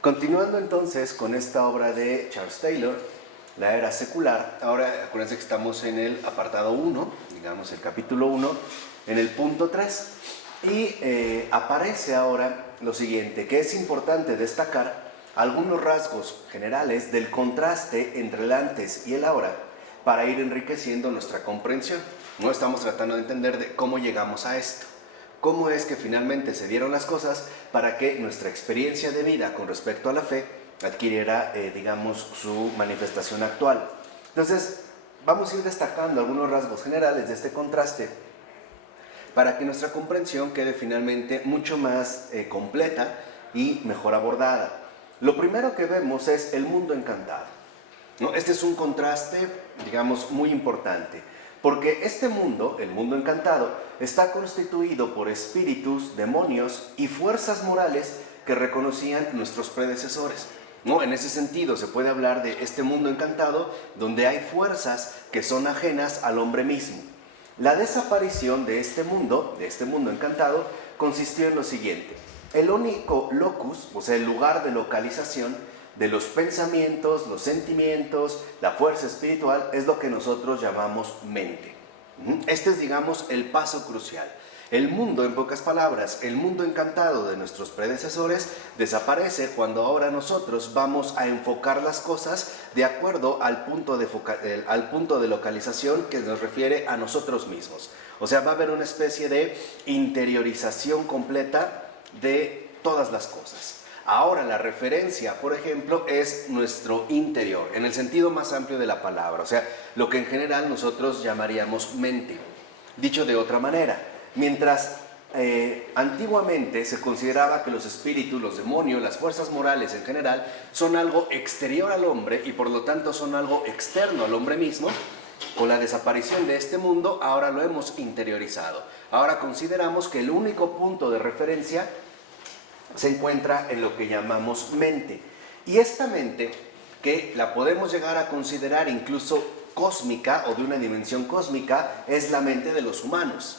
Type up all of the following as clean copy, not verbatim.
Continuando entonces con esta obra de Charles Taylor, La Era Secular, ahora acuérdense que estamos en el apartado 1, digamos el capítulo 1, en el punto 3, y aparece ahora lo siguiente, que es importante destacar algunos rasgos generales del contraste entre el antes y el ahora para ir enriqueciendo nuestra comprensión. No estamos tratando de entender de cómo llegamos a esto. Cómo es que finalmente se dieron las cosas para que nuestra experiencia de vida con respecto a la fe adquiriera, digamos, su manifestación actual. Entonces, vamos a ir destacando algunos rasgos generales de este contraste para que nuestra comprensión quede finalmente mucho más completa y mejor abordada. Lo primero que vemos es el mundo encantado, ¿no? Este es un contraste, digamos, muy importante. Porque este mundo, el mundo encantado, está constituido por espíritus, demonios y fuerzas morales que reconocían nuestros predecesores, ¿no? En ese sentido se puede hablar de este mundo encantado donde hay fuerzas que son ajenas al hombre mismo. La desaparición de este mundo encantado, consistió en lo siguiente. El único locus, o sea, el lugar de localización de los pensamientos, los sentimientos, la fuerza espiritual, es lo que nosotros llamamos mente. Este es, digamos, el paso crucial. El mundo, en pocas palabras, el mundo encantado de nuestros predecesores desaparece cuando ahora nosotros vamos a enfocar las cosas de acuerdo al punto de localización que nos refiere a nosotros mismos. O sea, va a haber una especie de interiorización completa de todas las cosas. Ahora la referencia, por ejemplo, es nuestro interior, en el sentido más amplio de la palabra, o sea, lo que en general nosotros llamaríamos mente. Dicho de otra manera, mientras antiguamente se consideraba que los espíritus, los demonios, las fuerzas morales en general, son algo exterior al hombre y por lo tanto son algo externo al hombre mismo, con la desaparición de este mundo ahora lo hemos interiorizado. Ahora consideramos que el único punto de referencia se encuentra en lo que llamamos mente. Y esta mente, que la podemos llegar a considerar incluso cósmica o de una dimensión cósmica, es la mente de los humanos.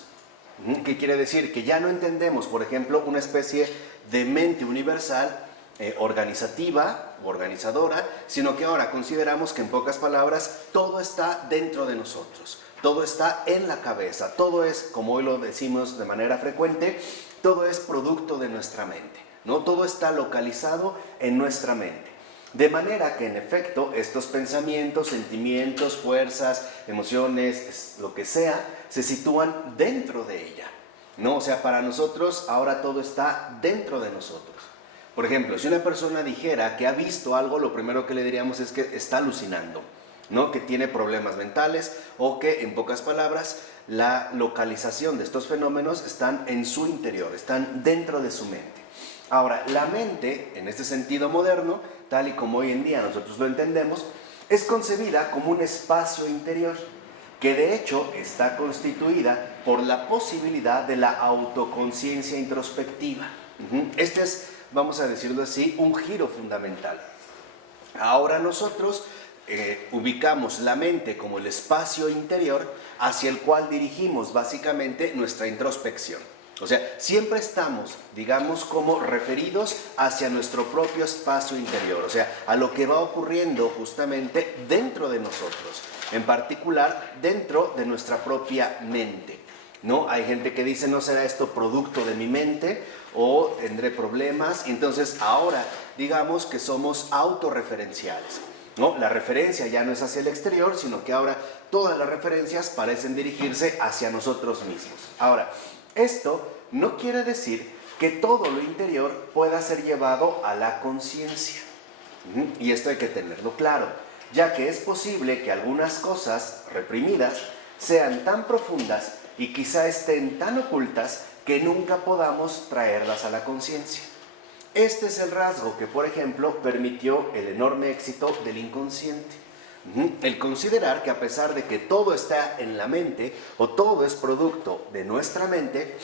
¿Qué quiere decir? Que ya no entendemos, por ejemplo, una especie de mente universal organizativa, organizadora, sino que ahora consideramos que, en pocas palabras, todo está dentro de nosotros. Todo está en la cabeza, todo es, como hoy lo decimos de manera frecuente, todo es producto de nuestra mente, ¿no? Todo está localizado en nuestra mente. De manera que, en efecto, estos pensamientos, sentimientos, fuerzas, emociones, lo que sea, se sitúan dentro de ella, ¿no? O sea, para nosotros ahora todo está dentro de nosotros. Por ejemplo, si una persona dijera que ha visto algo, lo primero que le diríamos es que está alucinando, ¿no? Que tiene problemas mentales o que, en pocas palabras, la localización de estos fenómenos están en su interior, están dentro de su mente. Ahora, la mente, en este sentido moderno, tal y como hoy en día nosotros lo entendemos, es concebida como un espacio interior, que de hecho está constituida por la posibilidad de la autoconciencia introspectiva. Este es, vamos a decirlo así, un giro fundamental. Ahora nosotros ubicamos la mente como el espacio interior hacia el cual dirigimos básicamente nuestra introspección. O sea, siempre estamos, digamos, como referidos hacia nuestro propio espacio interior, o sea, a lo que va ocurriendo justamente dentro de nosotros, en particular dentro de nuestra propia mente, ¿no? Hay gente que dice, ¿no será esto producto de mi mente o tendré problemas? Entonces, ahora digamos que somos autorreferenciales, ¿no? La referencia ya no es hacia el exterior, sino que ahora todas las referencias parecen dirigirse hacia nosotros mismos. Ahora, esto no quiere decir que todo lo interior pueda ser llevado a la conciencia. Y esto hay que tenerlo claro, ya que es posible que algunas cosas reprimidas sean tan profundas y quizá estén tan ocultas que nunca podamos traerlas a la conciencia. Este es el rasgo que, por ejemplo, permitió el enorme éxito del inconsciente. El considerar que a pesar de que todo está en la mente o todo es producto de nuestra mente,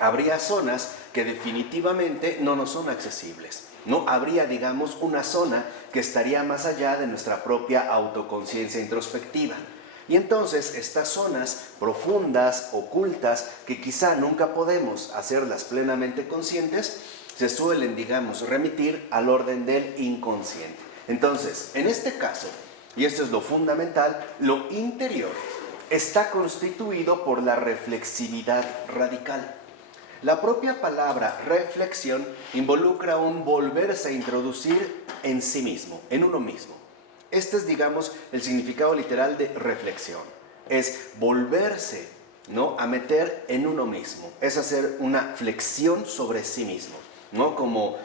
habría zonas que definitivamente no nos son accesibles. No habría, digamos, una zona que estaría más allá de nuestra propia autoconciencia introspectiva. Y entonces estas zonas profundas, ocultas, que quizá nunca podemos hacerlas plenamente conscientes, se suelen, digamos, remitir al orden del inconsciente. Entonces, en este caso, y esto es lo fundamental, lo interior está constituido por la reflexividad radical. La propia palabra reflexión involucra un volverse a introducir en sí mismo, en uno mismo. Este es, digamos, el significado literal de reflexión. Es volverse, ¿no?, a meter en uno mismo. Es hacer una flexión sobre sí mismo, ¿no? Como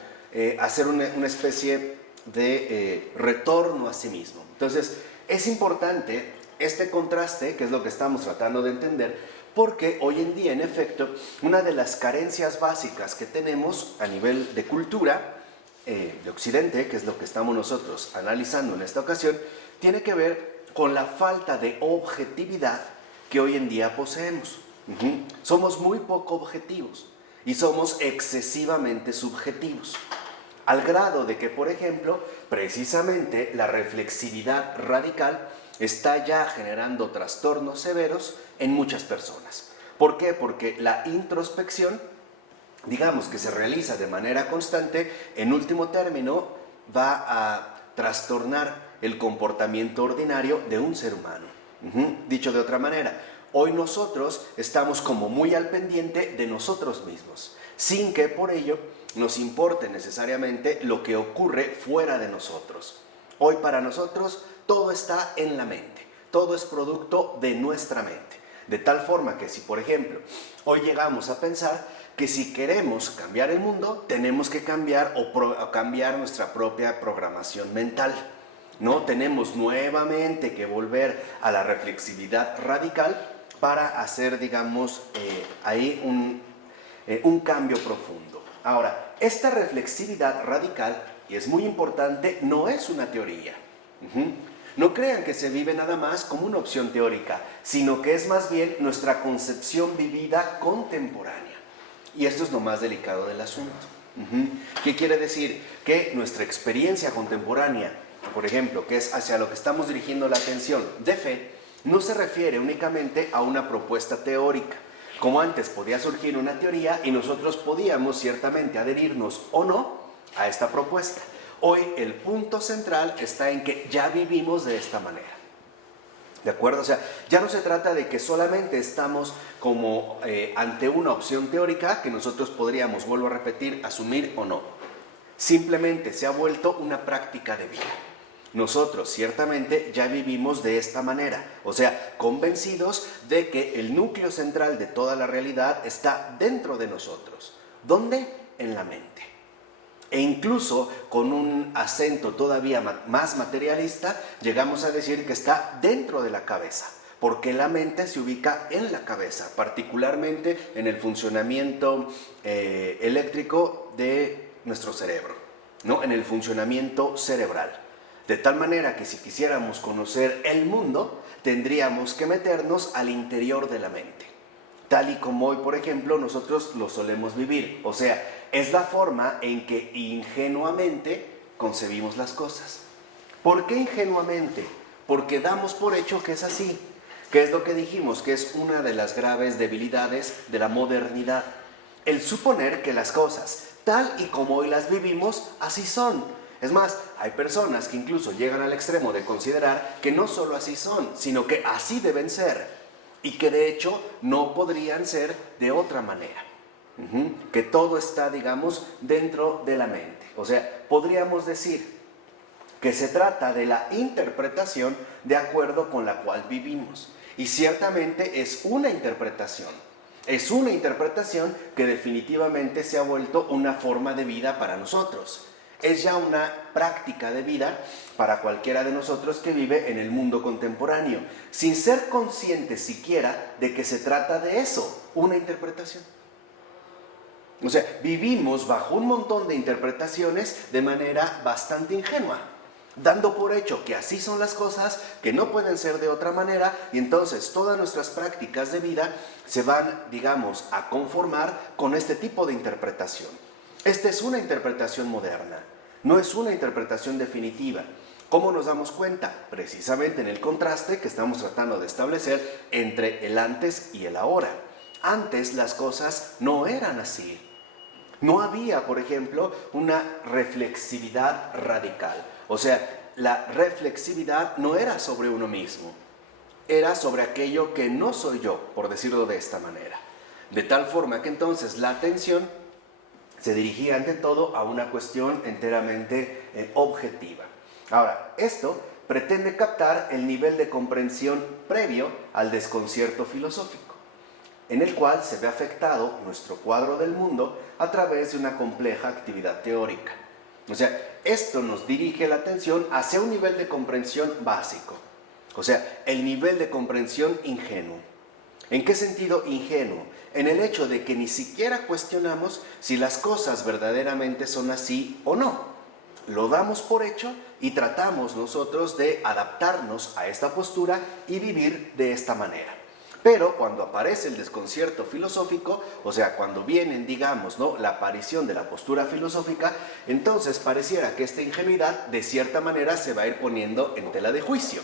hacer una especie de retorno a sí mismo. Entonces, es importante este contraste, que es lo que estamos tratando de entender, porque hoy en día, en efecto, una de las carencias básicas que tenemos a nivel de cultura de Occidente, que es lo que estamos nosotros analizando en esta ocasión, tiene que ver con la falta de objetividad que hoy en día poseemos. Somos muy poco objetivos y somos excesivamente subjetivos, al grado de que, por ejemplo, precisamente la reflexividad radical está ya generando trastornos severos en muchas personas. ¿Por qué? Porque la introspección, digamos, que se realiza de manera constante, en último término va a trastornar el comportamiento ordinario de un ser humano. Dicho de otra manera, hoy nosotros estamos como muy al pendiente de nosotros mismos, sin que por ello nos importe necesariamente lo que ocurre fuera de nosotros. Hoy para nosotros todo está en la mente, todo es producto de nuestra mente. De tal forma que si, por ejemplo, hoy llegamos a pensar que si queremos cambiar el mundo, tenemos que cambiar o cambiar nuestra propia programación mental, ¿no? Tenemos nuevamente que volver a la reflexividad radical para hacer, digamos, ahí un cambio profundo. Ahora, esta reflexividad radical, y es muy importante, no es una teoría. No crean que se vive nada más como una opción teórica, sino que es más bien nuestra concepción vivida contemporánea. Y esto es lo más delicado del asunto. ¿Qué quiere decir? Que nuestra experiencia contemporánea, por ejemplo, que es hacia lo que estamos dirigiendo la atención de fe, no se refiere únicamente a una propuesta teórica. Como antes podía surgir una teoría y nosotros podíamos ciertamente adherirnos o no a esta propuesta. Hoy el punto central está en que ya vivimos de esta manera. ¿De acuerdo? O sea, ya no se trata de que solamente estamos como ante una opción teórica que nosotros podríamos, vuelvo a repetir, asumir o no. Simplemente se ha vuelto una práctica de vida. Nosotros ciertamente ya vivimos de esta manera, o sea, convencidos de que el núcleo central de toda la realidad está dentro de nosotros. ¿Dónde? En la mente. E incluso con un acento todavía más materialista, llegamos a decir que está dentro de la cabeza, porque la mente se ubica en la cabeza, particularmente en el funcionamiento eléctrico de nuestro cerebro, ¿no? En el funcionamiento cerebral. De tal manera que si quisiéramos conocer el mundo, tendríamos que meternos al interior de la mente, tal y como hoy, por ejemplo, nosotros lo solemos vivir. O sea, es la forma en que ingenuamente concebimos las cosas. ¿Por qué ingenuamente? Porque damos por hecho que es así, que es lo que dijimos, que es una de las graves debilidades de la modernidad. El suponer que las cosas, tal y como hoy las vivimos, así son. Es más, hay personas que incluso llegan al extremo de considerar que no solo así son, sino que así deben ser y que de hecho no podrían ser de otra manera. Que todo está, digamos, dentro de la mente. O sea, podríamos decir que se trata de la interpretación de acuerdo con la cual vivimos. Y ciertamente es una interpretación. Es una interpretación que definitivamente se ha vuelto una forma de vida para nosotros. Es ya una práctica de vida para cualquiera de nosotros que vive en el mundo contemporáneo, sin ser consciente siquiera de que se trata de eso, una interpretación. O sea, vivimos bajo un montón de interpretaciones de manera bastante ingenua, dando por hecho que así son las cosas, que no pueden ser de otra manera, y entonces todas nuestras prácticas de vida se van, digamos, a conformar con este tipo de interpretación. Esta es una interpretación moderna, no es una interpretación definitiva. ¿Cómo nos damos cuenta? Precisamente en el contraste que estamos tratando de establecer entre el antes y el ahora. Antes las cosas no eran así. No había, por ejemplo, una reflexividad radical. O sea, la reflexividad no era sobre uno mismo, era sobre aquello que no soy yo, por decirlo de esta manera. De tal forma que entonces la atención se dirigía ante todo a una cuestión enteramente objetiva. Ahora, esto pretende captar el nivel de comprensión previo al desconcierto filosófico, en el cual se ve afectado nuestro cuadro del mundo a través de una compleja actividad teórica. O sea, esto nos dirige la atención hacia un nivel de comprensión básico, o sea, el nivel de comprensión ingenuo. ¿En qué sentido ingenuo? En el hecho de que ni siquiera cuestionamos si las cosas verdaderamente son así o no. Lo damos por hecho y tratamos nosotros de adaptarnos a esta postura y vivir de esta manera. Pero cuando aparece el desconcierto filosófico, o sea, cuando vienen, digamos, ¿no?, la aparición de la postura filosófica, entonces pareciera que esta ingenuidad de cierta manera se va a ir poniendo en tela de juicio,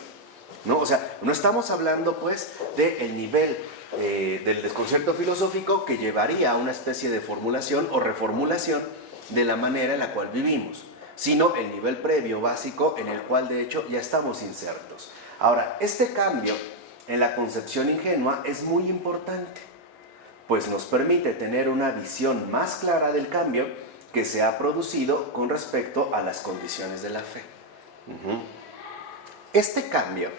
¿no? O sea, no estamos hablando pues del nivel del desconcierto filosófico que llevaría a una especie de formulación o reformulación de la manera en la cual vivimos, sino el nivel previo, básico, en el cual de hecho ya estamos insertos. Ahora, este cambio en la concepción ingenua es muy importante, pues nos permite tener una visión más clara del cambio que se ha producido con respecto a las condiciones de la fe. Este cambio,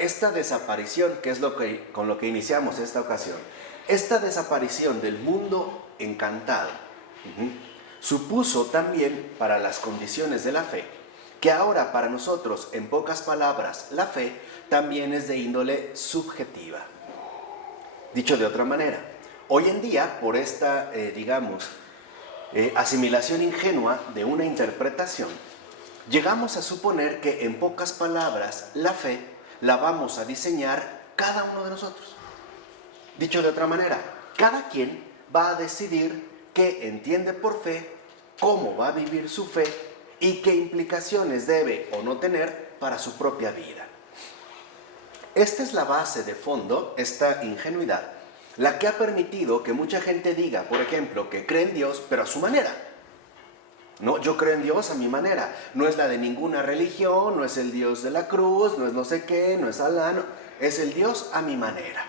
esta desaparición, que es con lo que iniciamos esta ocasión, esta desaparición del mundo encantado, supuso también para las condiciones de la fe, que ahora para nosotros, en pocas palabras, la fe también es de índole subjetiva. Dicho de otra manera, hoy en día, por esta, asimilación ingenua de una interpretación, llegamos a suponer que en pocas palabras la fe la vamos a diseñar cada uno de nosotros. Dicho de otra manera, cada quien va a decidir qué entiende por fe, cómo va a vivir su fe y qué implicaciones debe o no tener para su propia vida. Esta es la base de fondo, esta ingenuidad, la que ha permitido que mucha gente diga, por ejemplo, que cree en Dios, pero a su manera. No, yo creo en Dios a mi manera. No es la de ninguna religión, no es el Dios de la cruz, no es no sé qué, no es Alá, no, es el Dios a mi manera.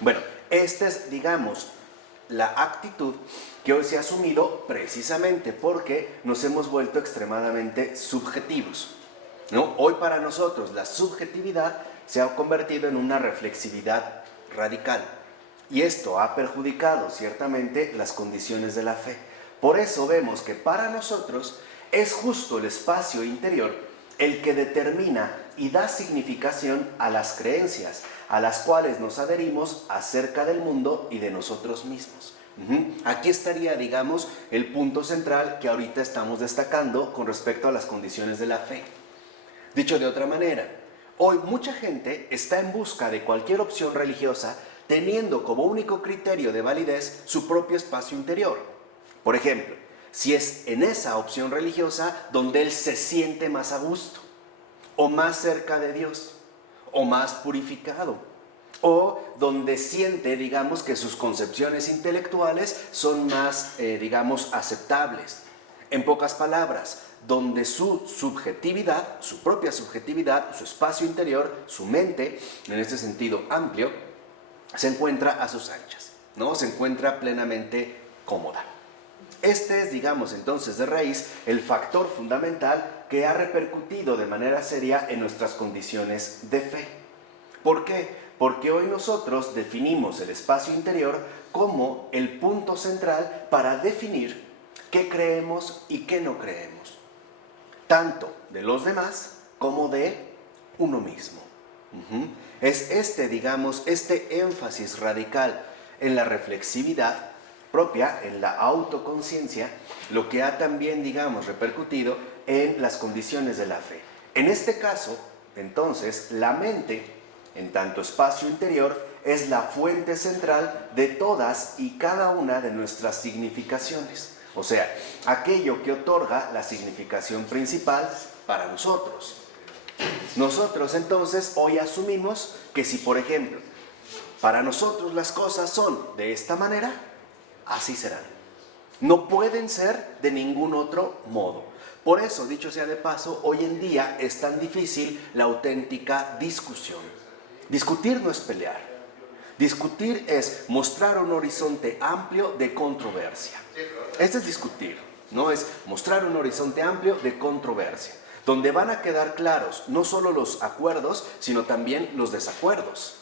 Bueno, esta es, digamos, la actitud que hoy se ha asumido precisamente porque nos hemos vuelto extremadamente subjetivos, ¿no? Hoy para nosotros la subjetividad se ha convertido en una reflexividad radical y esto ha perjudicado ciertamente las condiciones de la fe. Por eso vemos que para nosotros es justo el espacio interior el que determina y da significación a las creencias a las cuales nos adherimos acerca del mundo y de nosotros mismos. Aquí estaría, digamos, el punto central que ahorita estamos destacando con respecto a las condiciones de la fe. Dicho de otra manera, hoy mucha gente está en busca de cualquier opción religiosa teniendo como único criterio de validez su propio espacio interior. Por ejemplo, si es en esa opción religiosa donde él se siente más a gusto, o más cerca de Dios, o más purificado, o donde siente, digamos, que sus concepciones intelectuales son más, aceptables. En pocas palabras, donde su subjetividad, su propia subjetividad, su espacio interior, su mente, en este sentido amplio, se encuentra a sus anchas, ¿no? Se encuentra plenamente cómoda. Este es, digamos, entonces de raíz el factor fundamental que ha repercutido de manera seria en nuestras condiciones de fe. ¿Por qué? Porque hoy nosotros definimos el espacio interior como el punto central para definir qué creemos y qué no creemos, tanto de los demás como de uno mismo. Es este énfasis radical en la reflexividad propia, en la autoconciencia, lo que ha también, repercutido en las condiciones de la fe. En este caso, entonces, la mente, en tanto espacio interior, es la fuente central de todas y cada una de nuestras significaciones. O sea, aquello que otorga la significación principal para nosotros. Nosotros, entonces, hoy asumimos que si, por ejemplo, para nosotros las cosas son de esta manera, así serán. No pueden ser de ningún otro modo. Por eso, dicho sea de paso, hoy en día es tan difícil la auténtica discusión. Discutir no es pelear. Discutir es mostrar un horizonte amplio de controversia. Este es discutir, ¿no? Es mostrar un horizonte amplio de controversia, donde van a quedar claros no solo los acuerdos, sino también los desacuerdos.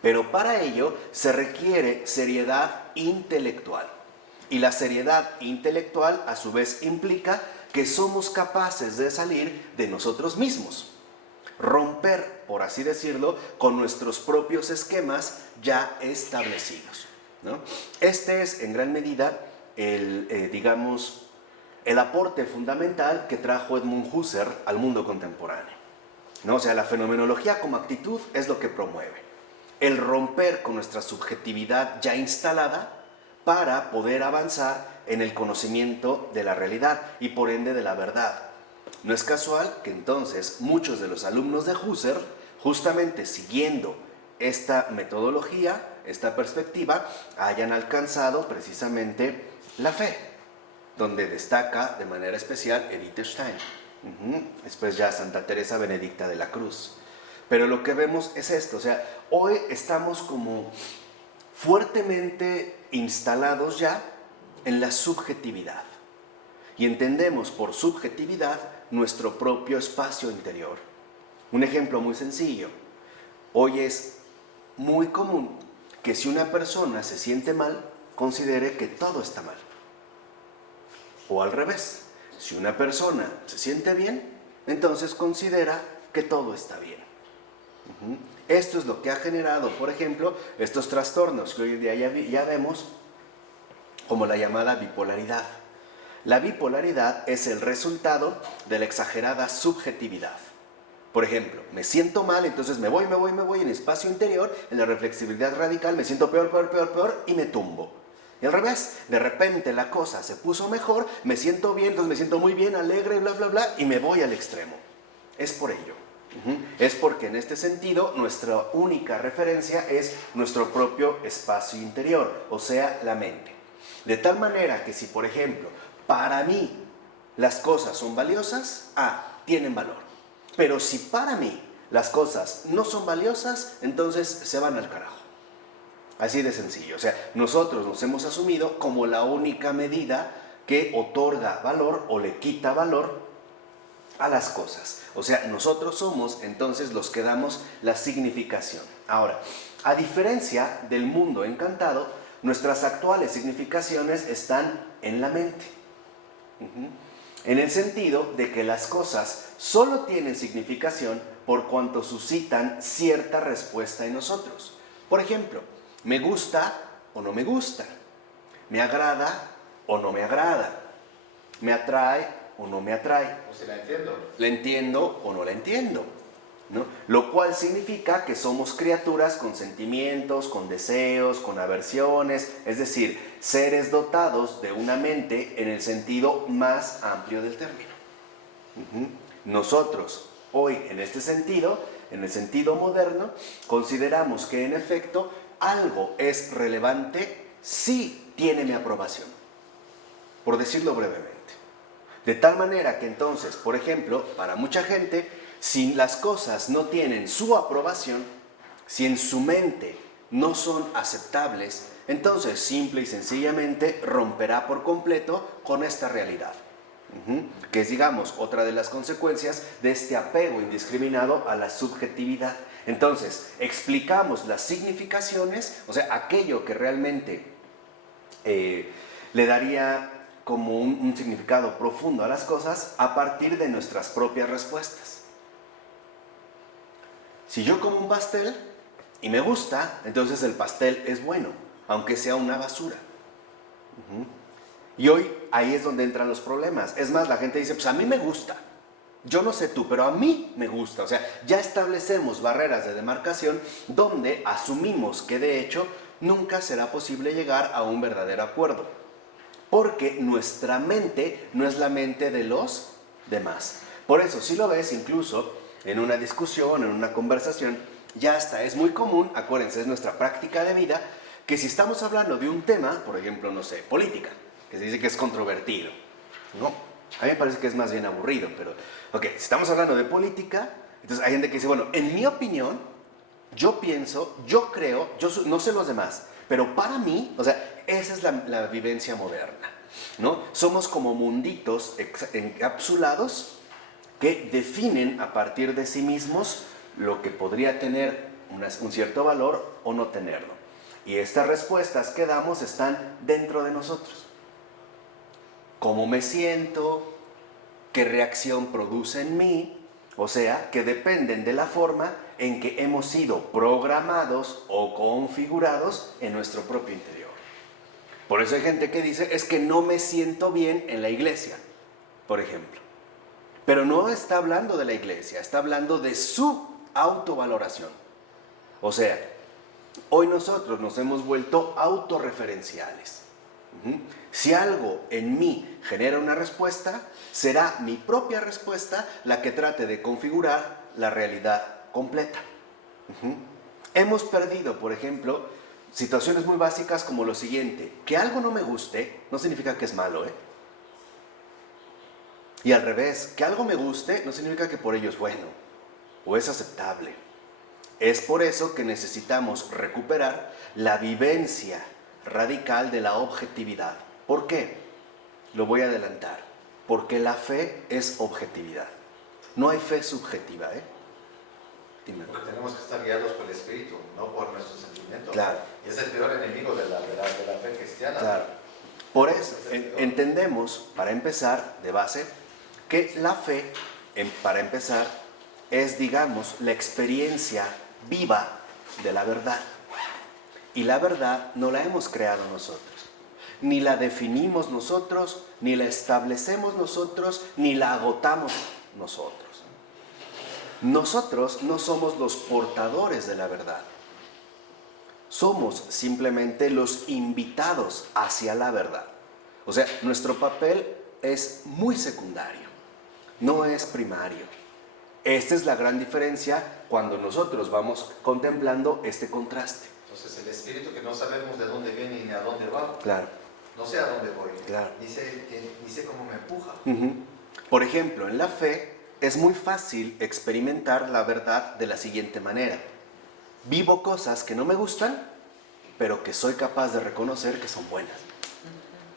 Pero para ello se requiere seriedad intelectual. Y la seriedad intelectual a su vez implica que somos capaces de salir de nosotros mismos. Romper, por así decirlo, con nuestros propios esquemas ya establecidos, ¿no? Este es en gran medida el aporte fundamental que trajo Edmund Husserl al mundo contemporáneo, ¿no? O sea, la fenomenología como actitud es lo que promueve. El romper con nuestra subjetividad ya instalada para poder avanzar en el conocimiento de la realidad y por ende de la verdad. No es casual que entonces muchos de los alumnos de Husserl, justamente siguiendo esta metodología, esta perspectiva, hayan alcanzado precisamente la fe, donde destaca de manera especial Edith Stein, después ya Santa Teresa Benedicta de la Cruz. Pero lo que vemos es esto, o sea, hoy estamos como fuertemente instalados ya en la subjetividad y entendemos por subjetividad nuestro propio espacio interior. Un ejemplo muy sencillo, hoy es muy común que si una persona se siente mal, considere que todo está mal. O al revés, si una persona se siente bien, entonces considera que todo está bien. Esto es lo que ha generado, por ejemplo, estos trastornos que hoy en día ya vemos como la llamada bipolaridad. La bipolaridad es el resultado de la exagerada subjetividad. Por ejemplo, me siento mal, entonces me voy en espacio interior, en la reflexividad radical, me siento peor y me tumbo. Y al revés, de repente la cosa se puso mejor, me siento bien, entonces me siento muy bien, alegre, y me voy al extremo. Es por ello. Es porque en este sentido nuestra única referencia es nuestro propio espacio interior, o sea, la mente. De tal manera que si, por ejemplo, para mí las cosas son valiosas, tienen valor. Pero si para mí las cosas no son valiosas, entonces se van al carajo. Así de sencillo. O sea, nosotros nos hemos asumido como la única medida que otorga valor o le quita valor a las cosas. O sea, nosotros somos entonces los que damos la significación. Ahora, a diferencia del mundo encantado, nuestras actuales significaciones están en la mente. En el sentido de que las cosas solo tienen significación por cuanto suscitan cierta respuesta en nosotros. Por ejemplo, me gusta o no me gusta, me agrada o no me agrada, me atrae o no me atrae. O si la entiendo. La entiendo o no la entiendo, ¿no? Lo cual significa que somos criaturas con sentimientos, con deseos, con aversiones, es decir, seres dotados de una mente en el sentido más amplio del término. Nosotros, hoy, en este sentido, en el sentido moderno, consideramos que en efecto algo es relevante si tiene mi aprobación, por decirlo brevemente. De tal manera que entonces, por ejemplo, para mucha gente, si las cosas no tienen su aprobación, si en su mente no son aceptables, entonces simple y sencillamente romperá por completo con esta realidad. Que es, digamos, otra de las consecuencias de este apego indiscriminado a la subjetividad. Entonces, explicamos las significaciones, o sea, aquello que realmente le daría como un significado profundo a las cosas a partir de nuestras propias respuestas. Si yo como un pastel y me gusta, entonces el pastel es bueno, aunque sea una basura. Y hoy ahí es donde entran los problemas. Es más, la gente dice, pues a mí me gusta. Yo no sé tú, pero a mí me gusta. O sea, ya establecemos barreras de demarcación donde asumimos que de hecho nunca será posible llegar a un verdadero acuerdo. Porque nuestra mente no es la mente de los demás. Por eso, si lo ves incluso en una discusión, en una conversación, ya hasta es muy común, acuérdense, es nuestra práctica de vida, que si estamos hablando de un tema, por ejemplo, no sé, política, que se dice que es controvertido. No, a mí me parece que es más bien aburrido, pero, ok, si estamos hablando de política, entonces hay gente que dice, bueno, en mi opinión, yo pienso, yo creo, no sé los demás, pero para mí, o sea, esa es la vivencia moderna, ¿no? Somos como munditos encapsulados que definen a partir de sí mismos lo que podría tener un cierto valor o no tenerlo. Y estas respuestas que damos están dentro de nosotros. ¿Cómo me siento? ¿Qué reacción produce en mí? O sea, que dependen de la forma en que hemos sido programados o configurados en nuestro propio interior. Por eso hay gente que dice, es que no me siento bien en la iglesia, por ejemplo. Pero no está hablando de la iglesia, está hablando de su autovaloración. O sea, hoy nosotros nos hemos vuelto autorreferenciales. Si algo en mí genera una respuesta, será mi propia respuesta la que trate de configurar la realidad completa. Hemos perdido, por ejemplo, situaciones muy básicas como lo siguiente: que algo no me guste no significa que es malo, ¿eh? Y al revés, que algo me guste no significa que por ello es bueno o es aceptable. Es por eso que necesitamos recuperar la vivencia radical de la objetividad. ¿Por qué? Lo voy a adelantar. Porque la fe es objetividad. No hay fe subjetiva, ¿eh? Dime. Porque tenemos que estar guiados por el Espíritu, no por nuestros sentimientos. Claro. Y es el peor enemigo de la fe cristiana. Claro. Por eso entendemos, para empezar, de base, que la fe, para empezar, es, digamos, la experiencia viva de la verdad. Y la verdad no la hemos creado nosotros. Ni la definimos nosotros, ni la establecemos nosotros, ni la agotamos nosotros. Nosotros no somos los portadores de la verdad. Somos simplemente los invitados hacia la verdad. O sea, nuestro papel es muy secundario, no es primario. Esta es la gran diferencia cuando nosotros vamos contemplando este contraste. Entonces el Espíritu, que no sabemos de dónde viene ni a dónde va. Claro. No sé a dónde voy. Claro. Ni sé cómo me empuja. Por ejemplo, en la fe es muy fácil experimentar la verdad de la siguiente manera. Vivo cosas que no me gustan, pero que soy capaz de reconocer que son buenas.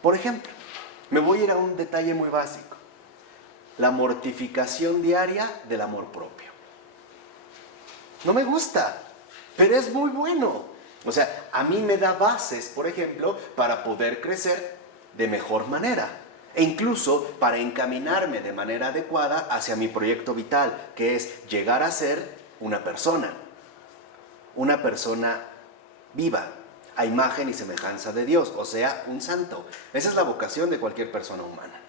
Por ejemplo, me voy a ir a un detalle muy básico. La mortificación diaria del amor propio. No me gusta, pero es muy bueno. O sea, a mí me da bases, por ejemplo, para poder crecer de mejor manera. E incluso para encaminarme de manera adecuada hacia mi proyecto vital, que es llegar a ser una persona viva, a imagen y semejanza de Dios, o sea, un santo. Esa es la vocación de cualquier persona humana.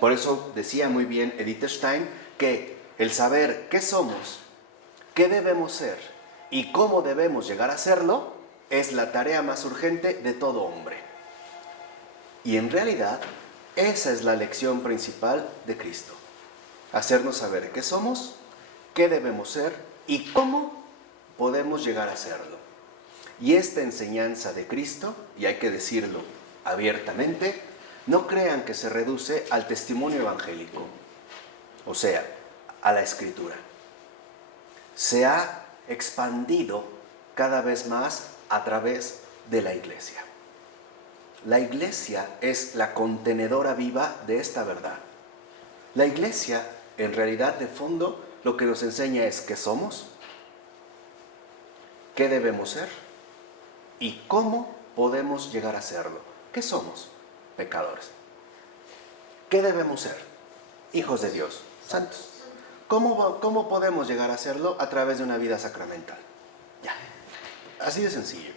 Por eso decía muy bien Edith Stein que el saber qué somos, qué debemos ser y cómo debemos llegar a serlo es la tarea más urgente de todo hombre. Y en realidad, esa es la lección principal de Cristo. Hacernos saber qué somos, qué debemos ser y cómo podemos llegar a serlo. Y esta enseñanza de Cristo, y hay que decirlo abiertamente, no crean que se reduce al testimonio evangélico, o sea, a la Escritura. Se ha expandido cada vez más a través de la Iglesia. La Iglesia es la contenedora viva de esta verdad. La Iglesia, en realidad, de fondo, lo que nos enseña es qué somos, qué debemos ser y cómo podemos llegar a serlo. ¿Qué somos? Pecadores. ¿Qué debemos ser? Hijos de Dios, santos. ¿Cómo podemos llegar a serlo? A través de una vida sacramental. Ya, así de sencillo.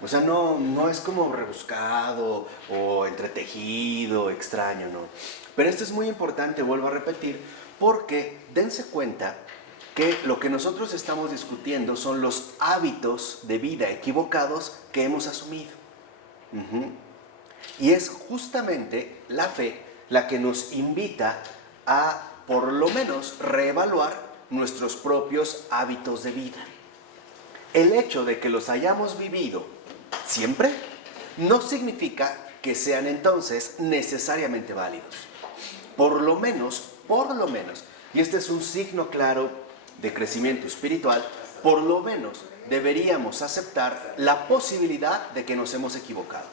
O sea, no es como rebuscado o entretejido, extraño, no. Pero esto es muy importante, vuelvo a repetir, porque dense cuenta que lo que nosotros estamos discutiendo son los hábitos de vida equivocados que hemos asumido. Y es justamente la fe la que nos invita a, por lo menos, reevaluar nuestros propios hábitos de vida. El hecho de que los hayamos vivido siempre no significa que sean entonces necesariamente válidos. Por lo menos, y este es un signo claro de crecimiento espiritual, por lo menos deberíamos aceptar la posibilidad de que nos hemos equivocado.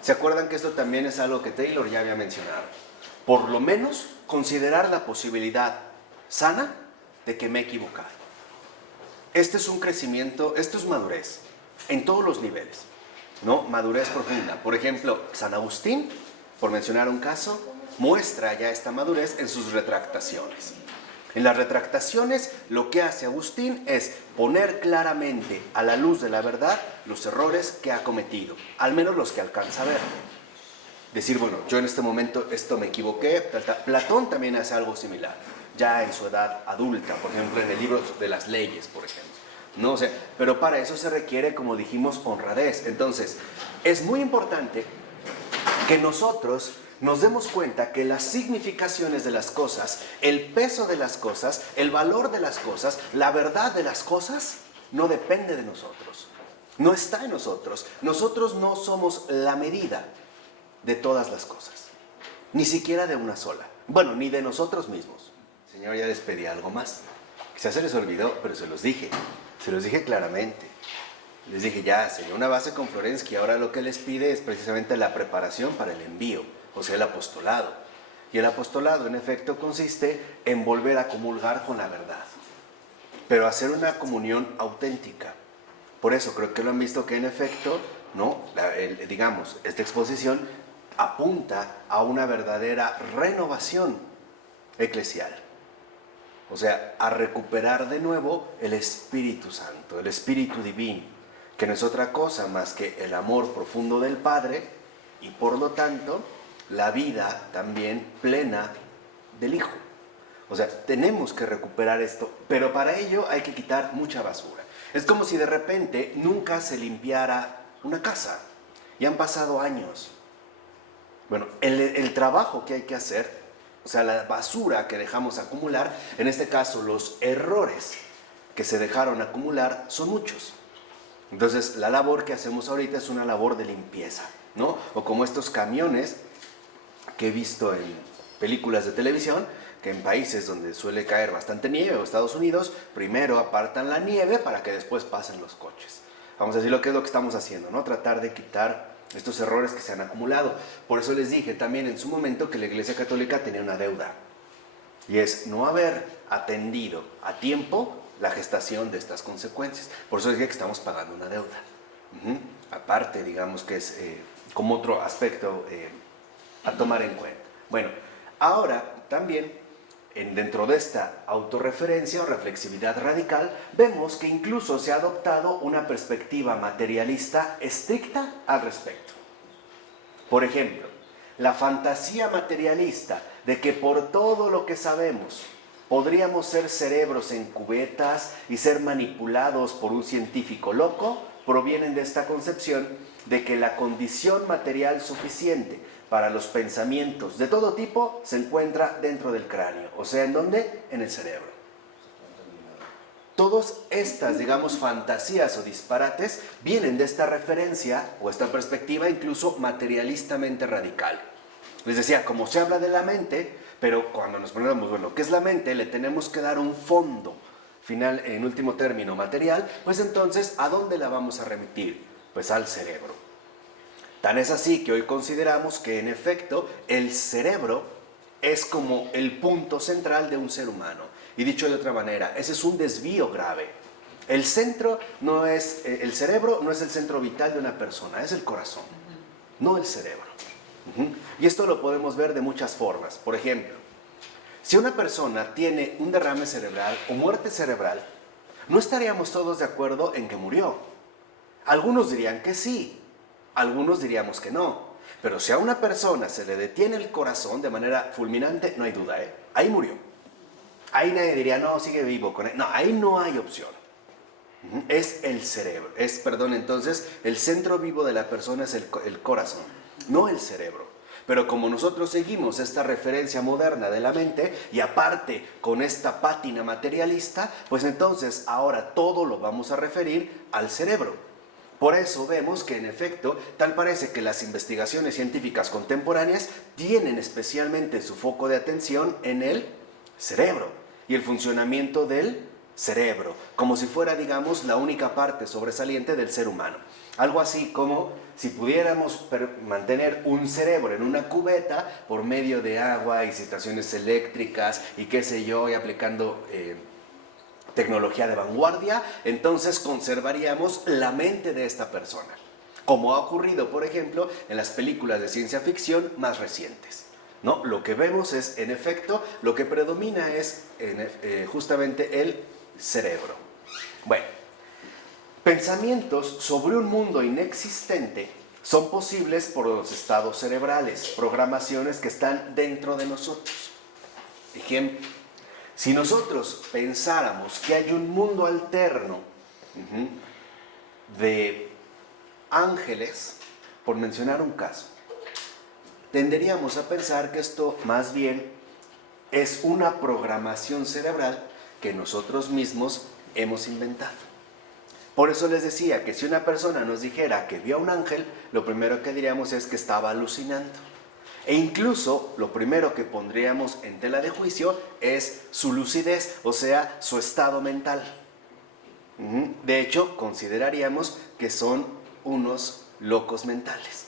¿Se acuerdan que esto también es algo que Taylor ya había mencionado? Por lo menos considerar la posibilidad sana de que me he equivocado. Este es un crecimiento, esto es madurez, en todos los niveles, ¿no? Madurez profunda. Por ejemplo, San Agustín, por mencionar un caso, muestra ya esta madurez en sus retractaciones. En las retractaciones, lo que hace Agustín es poner claramente a la luz de la verdad los errores que ha cometido, al menos los que alcanza a ver. Decir, bueno, yo en este momento esto me equivoqué. Platón también hace algo similar, ya en su edad adulta, por ejemplo, en el libro de las leyes, por ejemplo. ¿No? O sea, pero para eso se requiere, como dijimos, honradez. Entonces, es muy importante que nosotros nos demos cuenta que las significaciones de las cosas, el peso de las cosas, el valor de las cosas, la verdad de las cosas, no depende de nosotros. No está en nosotros. Nosotros no somos la medida de todas las cosas. Ni siquiera de una sola. Bueno, ni de nosotros mismos. Señor, ya les pedí algo más. Quizás se les olvidó, pero se los dije. Se los dije claramente. Les dije, ya, sería una base con Florensky. Ahora lo que les pide es precisamente la preparación para el envío, o sea, el apostolado. Y el apostolado, en efecto, consiste en volver a comulgar con la verdad, pero hacer una comunión auténtica. Por eso creo que lo han visto que, en efecto, ¿no? Digamos, esta exposición apunta a una verdadera renovación eclesial. O sea, a recuperar de nuevo el Espíritu Santo, el Espíritu Divino, que no es otra cosa más que el amor profundo del Padre y, por lo tanto, la vida también plena del Hijo. O sea, tenemos que recuperar esto, pero para ello hay que quitar mucha basura. Es como si de repente nunca se limpiara una casa y han pasado años. Bueno, el trabajo que hay que hacer, o sea, la basura que dejamos acumular, en este caso los errores que se dejaron acumular son muchos. Entonces, la labor que hacemos ahorita es una labor de limpieza, ¿no? O como estos camiones que he visto en películas de televisión, que en países donde suele caer bastante nieve, o Estados Unidos, primero apartan la nieve para que después pasen los coches. Vamos a decir lo que es lo que estamos haciendo, ¿no? Tratar de quitar estos errores que se han acumulado. Por eso les dije también en su momento que la Iglesia Católica tenía una deuda, y es no haber atendido a tiempo la gestación de estas consecuencias. Por eso dije que estamos pagando una deuda. Aparte, digamos que es como otro aspecto a tomar en cuenta. Bueno, ahora también dentro de esta autorreferencia o reflexividad radical, vemos que incluso se ha adoptado una perspectiva materialista estricta al respecto. Por ejemplo, la fantasía materialista de que por todo lo que sabemos podríamos ser cerebros en cubetas y ser manipulados por un científico loco, provienen de esta concepción de que la condición material suficiente para los pensamientos de todo tipo se encuentra dentro del cráneo. O sea, ¿en dónde? En el cerebro. Todas estas, digamos, fantasías o disparates vienen de esta referencia o esta perspectiva incluso materialistamente radical. Les decía, como se habla de la mente, pero cuando nos preguntamos, bueno, ¿qué es la mente? Le tenemos que dar un fondo final, en último término, material, pues entonces, ¿a dónde la vamos a remitir? Pues al cerebro. Tan es así que hoy consideramos que, en efecto, el cerebro es como el punto central de un ser humano. Y dicho de otra manera, ese es un desvío grave. El cerebro no es el centro vital de una persona, es el corazón, no el cerebro. Y esto lo podemos ver de muchas formas. Por ejemplo, si una persona tiene un derrame cerebral o muerte cerebral, no estaríamos todos de acuerdo en que murió. Algunos dirían que sí, algunos diríamos que no. Pero si a una persona se le detiene el corazón de manera fulminante, no hay duda, ahí murió. Ahí nadie diría, no, sigue vivo con él. No, ahí no hay opción. Es el cerebro, entonces el centro vivo de la persona es el corazón, no el cerebro. Pero como nosotros seguimos esta referencia moderna de la mente y aparte con esta pátina materialista, pues entonces ahora todo lo vamos a referir al cerebro. Por eso vemos que en efecto, tal parece que las investigaciones científicas contemporáneas tienen especialmente su foco de atención en el cerebro y el funcionamiento del cerebro, como si fuera, digamos, la única parte sobresaliente del ser humano. Algo así como si pudiéramos mantener un cerebro en una cubeta por medio de agua y situaciones eléctricas y qué sé yo, y aplicando tecnología de vanguardia, entonces conservaríamos la mente de esta persona, como ha ocurrido, por ejemplo, en las películas de ciencia ficción más recientes, ¿no? Lo que vemos es, en efecto, lo que predomina es justamente el cerebro. Bueno, pensamientos sobre un mundo inexistente son posibles por los estados cerebrales, programaciones que están dentro de nosotros. Ejemplo, si nosotros pensáramos que hay un mundo alterno de ángeles, por mencionar un caso, tenderíamos a pensar que esto más bien es una programación cerebral que nosotros mismos hemos inventado. Por eso les decía que si una persona nos dijera que vio a un ángel, lo primero que diríamos es que estaba alucinando. E incluso lo primero que pondríamos en tela de juicio es su lucidez, o sea, su estado mental. De hecho, consideraríamos que son unos locos mentales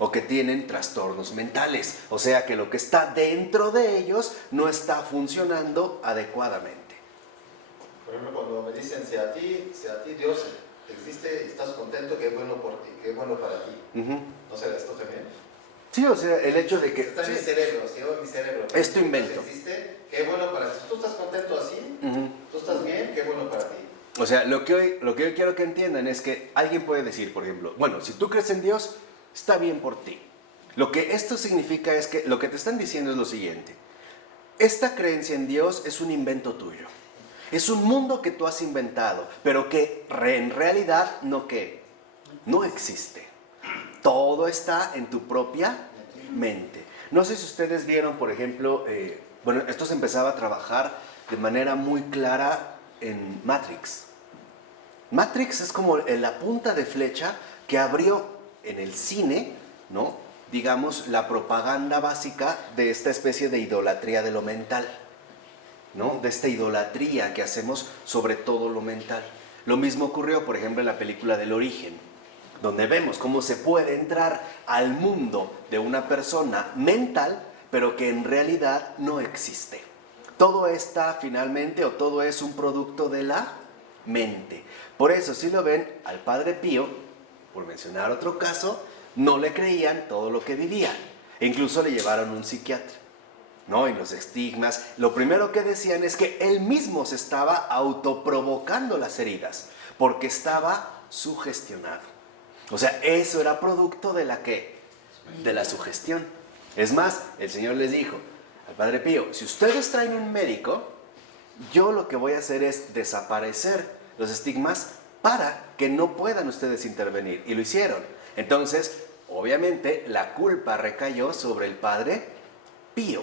o que tienen trastornos mentales, o sea que lo que está dentro de ellos no está funcionando adecuadamente. Por ejemplo, cuando me dicen, si a ti Dios existe y estás contento, qué bueno por ti, qué bueno para ti. ¿No será esto también? Sí, o sea, el hecho de que... Está en mi cerebro, si yo mi cerebro. Es tu invento. Existe, qué bueno para ti. Si tú estás contento así, tú estás bien, qué bueno para ti. O sea, lo que hoy quiero que entiendan es que alguien puede decir, por ejemplo, bueno, si tú crees en Dios, está bien por ti. Lo que esto significa es que lo que te están diciendo es lo siguiente. Esta creencia en Dios es un invento tuyo. Es un mundo que tú has inventado, pero que en realidad no existe. Todo está en tu propia mente. No sé si ustedes vieron, por ejemplo, bueno, esto se empezaba a trabajar de manera muy clara en Matrix. Matrix es como la punta de flecha que abrió en el cine, ¿no? Digamos, la propaganda básica de esta especie de idolatría de lo mental, ¿no? De esta idolatría que hacemos sobre todo lo mental. Lo mismo ocurrió, por ejemplo, en la película del Origen, donde vemos cómo se puede entrar al mundo de una persona mental, pero que en realidad no existe. Todo está finalmente, o todo es un producto de la mente. Por eso, si lo ven, al Padre Pío, por mencionar otro caso, no le creían todo lo que vivía. E incluso le llevaron a un psiquiatra, ¿no? Y los estigmas, lo primero que decían es que él mismo se estaba autoprovocando las heridas, porque estaba sugestionado. O sea, eso era producto de la ¿qué? De la sugestión. Es más, el Señor les dijo al Padre Pío, si ustedes traen un médico, yo lo que voy a hacer es desaparecer los estigmas para que no puedan ustedes intervenir. Y lo hicieron. Entonces, obviamente, la culpa recayó sobre el Padre Pío.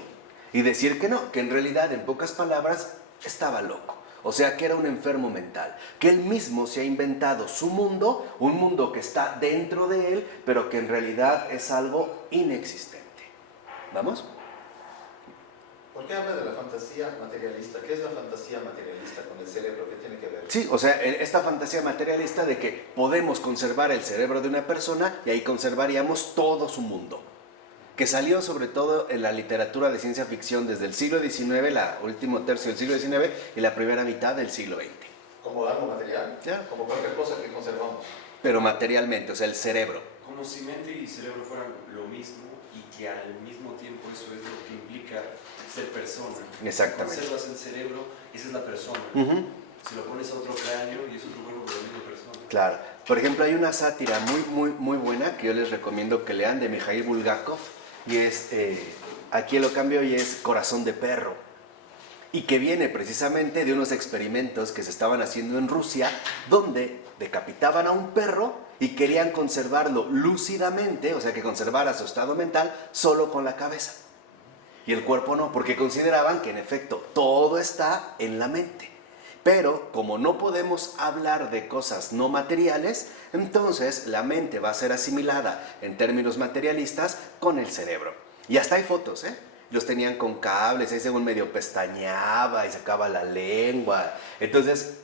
Y decir que no, que en realidad, en pocas palabras, estaba loco. O sea, que era un enfermo mental, que él mismo se ha inventado su mundo, un mundo que está dentro de él, pero que en realidad es algo inexistente. ¿Vamos? ¿Por qué habla de la fantasía materialista? ¿Qué es la fantasía materialista con el cerebro? ¿Qué tiene que ver? Sí, o sea, esta fantasía materialista de que podemos conservar el cerebro de una persona y ahí conservaríamos todo su mundo, que salió sobre todo en la literatura de ciencia ficción desde el siglo XIX, el último tercio del siglo XIX y la primera mitad del siglo XX. ¿Como algo material? Claro. Como cualquier cosa que conservamos. Pero materialmente, o sea, el cerebro. Como si mente y cerebro fueran lo mismo y que al mismo tiempo eso es lo que implica ser persona. Exactamente. Si conservas el cerebro, esa es la persona. Si lo pones a otro cráneo y es otro cuerpo, pero la misma persona. Claro. Por ejemplo, hay una sátira muy buena que yo les recomiendo que lean de Mikhail Bulgakov y es, aquí lo cambio y es Corazón de Perro. Y que viene precisamente de unos experimentos que se estaban haciendo en Rusia donde decapitaban a un perro y querían conservarlo lúcidamente, o sea que conservara su estado mental solo con la cabeza. Y el cuerpo no, porque consideraban que en efecto todo está en la mente. Pero como no podemos hablar de cosas no materiales, entonces la mente va a ser asimilada en términos materialistas con el cerebro. Y hasta hay fotos, ¿eh? Los tenían con cables, ahí según medio pestañeaba y sacaba la lengua. Entonces,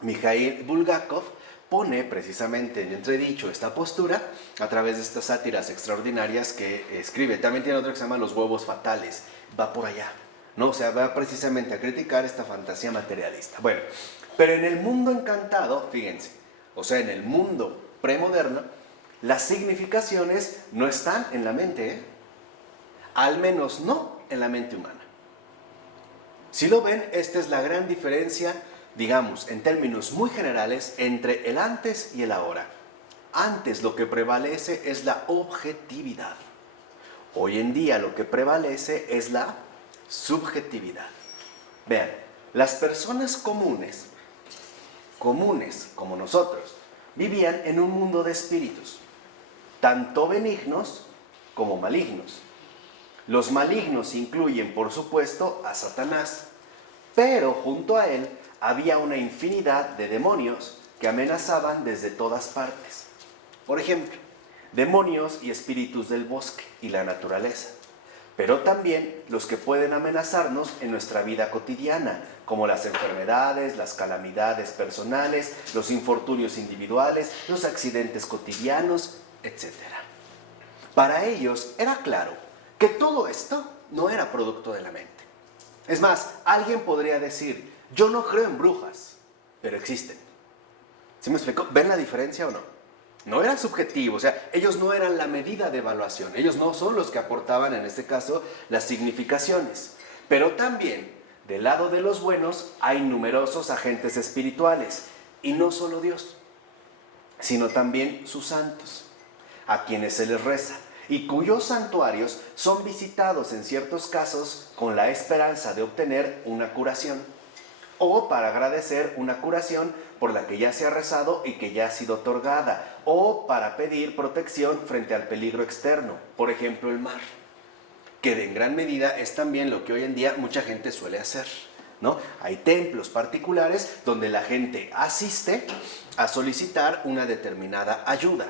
Mikhail Bulgakov pone precisamente en entredicho esta postura a través de estas sátiras extraordinarias que escribe. También tiene otro que se llama Los huevos fatales. Va por allá, ¿no? O sea, va precisamente a criticar esta fantasía materialista. Bueno, pero en el mundo encantado, fíjense, o sea, en el mundo premoderno, las significaciones no están en la mente, ¿eh? Al menos no en la mente humana. Si lo ven, esta es la gran diferencia, digamos, en términos muy generales, entre el antes y el ahora. Antes lo que prevalece es la objetividad. Hoy en día lo que prevalece es la subjetividad. Vean, las personas comunes como nosotros, vivían en un mundo de espíritus, tanto benignos como malignos. Los malignos incluyen, por supuesto, a Satanás, pero junto a él había una infinidad de demonios que amenazaban desde todas partes. Por ejemplo, demonios y espíritus del bosque y la naturaleza, pero también los que pueden amenazarnos en nuestra vida cotidiana, como las enfermedades, las calamidades personales, los infortunios individuales, los accidentes cotidianos, etc. Para ellos era claro que todo esto no era producto de la mente. Es más, alguien podría decir, yo no creo en brujas, pero existen. ¿Sí me explico? ¿Ven la diferencia o no? No era subjetivo, o sea, ellos no eran la medida de evaluación, ellos no son los que aportaban en este caso las significaciones. Pero también, del lado de los buenos, hay numerosos agentes espirituales, y no solo Dios, sino también sus santos, a quienes se les reza, y cuyos santuarios son visitados en ciertos casos con la esperanza de obtener una curación, o para agradecer una curación por la que ya se ha rezado y que ya ha sido otorgada, o para pedir protección frente al peligro externo, por ejemplo el mar, que en gran medida es también lo que hoy en día mucha gente suele hacer, ¿no? Hay templos particulares donde la gente asiste a solicitar una determinada ayuda,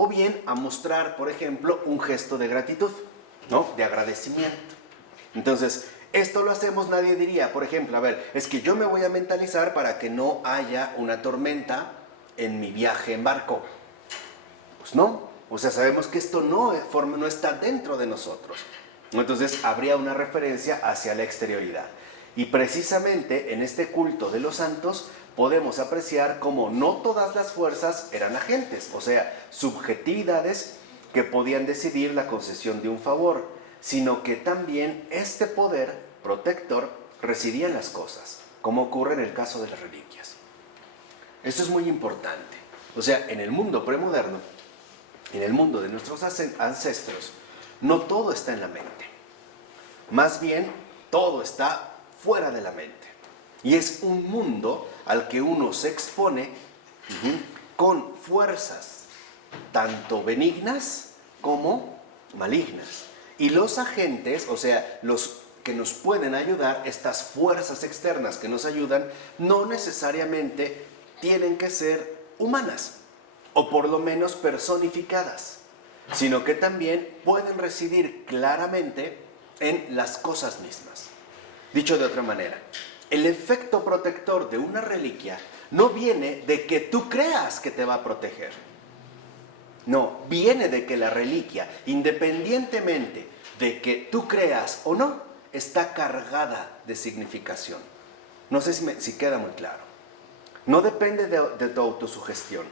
o bien a mostrar, por ejemplo, un gesto de gratitud, ¿no? De agradecimiento. Entonces, esto lo hacemos, nadie diría, por ejemplo, a ver, es que yo me voy a mentalizar para que no haya una tormenta en mi viaje en barco. Pues no, o sea, sabemos que esto no está dentro de nosotros. Entonces, habría una referencia hacia la exterioridad. Y precisamente en este culto de los santos podemos apreciar cómo no todas las fuerzas eran agentes, o sea, subjetividades que podían decidir la concesión de un favor, sino que también este poder protector residía en las cosas, como ocurre en el caso de las reliquias. Esto es muy importante. O sea, en el mundo premoderno, en el mundo de nuestros ancestros, no todo está en la mente. Más bien, todo está fuera de la mente. Y es un mundo al que uno se expone con fuerzas tanto benignas como malignas. Y los agentes, o sea, los que nos pueden ayudar, estas fuerzas externas que nos ayudan, no necesariamente tienen que ser humanas, o por lo menos personificadas, sino que también pueden residir claramente en las cosas mismas. Dicho de otra manera, el efecto protector de una reliquia no viene de que tú creas que te va a proteger. No, viene de que la reliquia, independientemente de que tú creas o no, está cargada de significación. No sé si queda muy claro. No depende de tu autosugestión,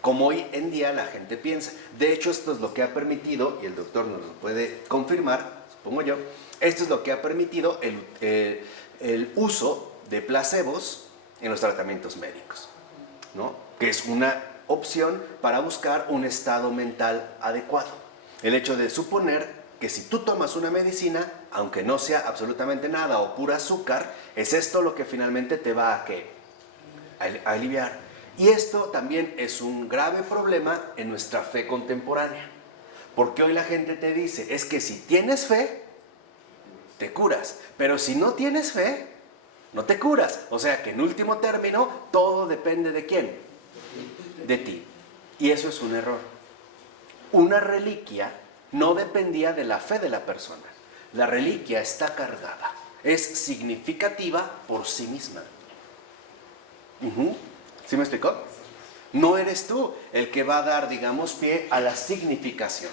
como hoy en día la gente piensa. De hecho, esto es lo que ha permitido, y el doctor nos lo puede confirmar, supongo yo, esto es lo que ha permitido el uso de placebos en los tratamientos médicos, ¿no? Que es una opción para buscar un estado mental adecuado. El hecho de suponer que si tú tomas una medicina, aunque no sea absolutamente nada o pura azúcar, es esto lo que finalmente te va a aliviar. Y esto también es un grave problema en nuestra fe contemporánea, porque hoy la gente te dice, es que si tienes fe, te curas, pero si no tienes fe, no te curas. O sea que en último término, todo depende de ¿quién? De ti. Y eso es un error. Una reliquia no dependía de la fe de la persona. La reliquia está cargada. Es significativa por sí misma. ¿Sí me explicó? No eres tú el que va a dar, digamos, pie a la significación.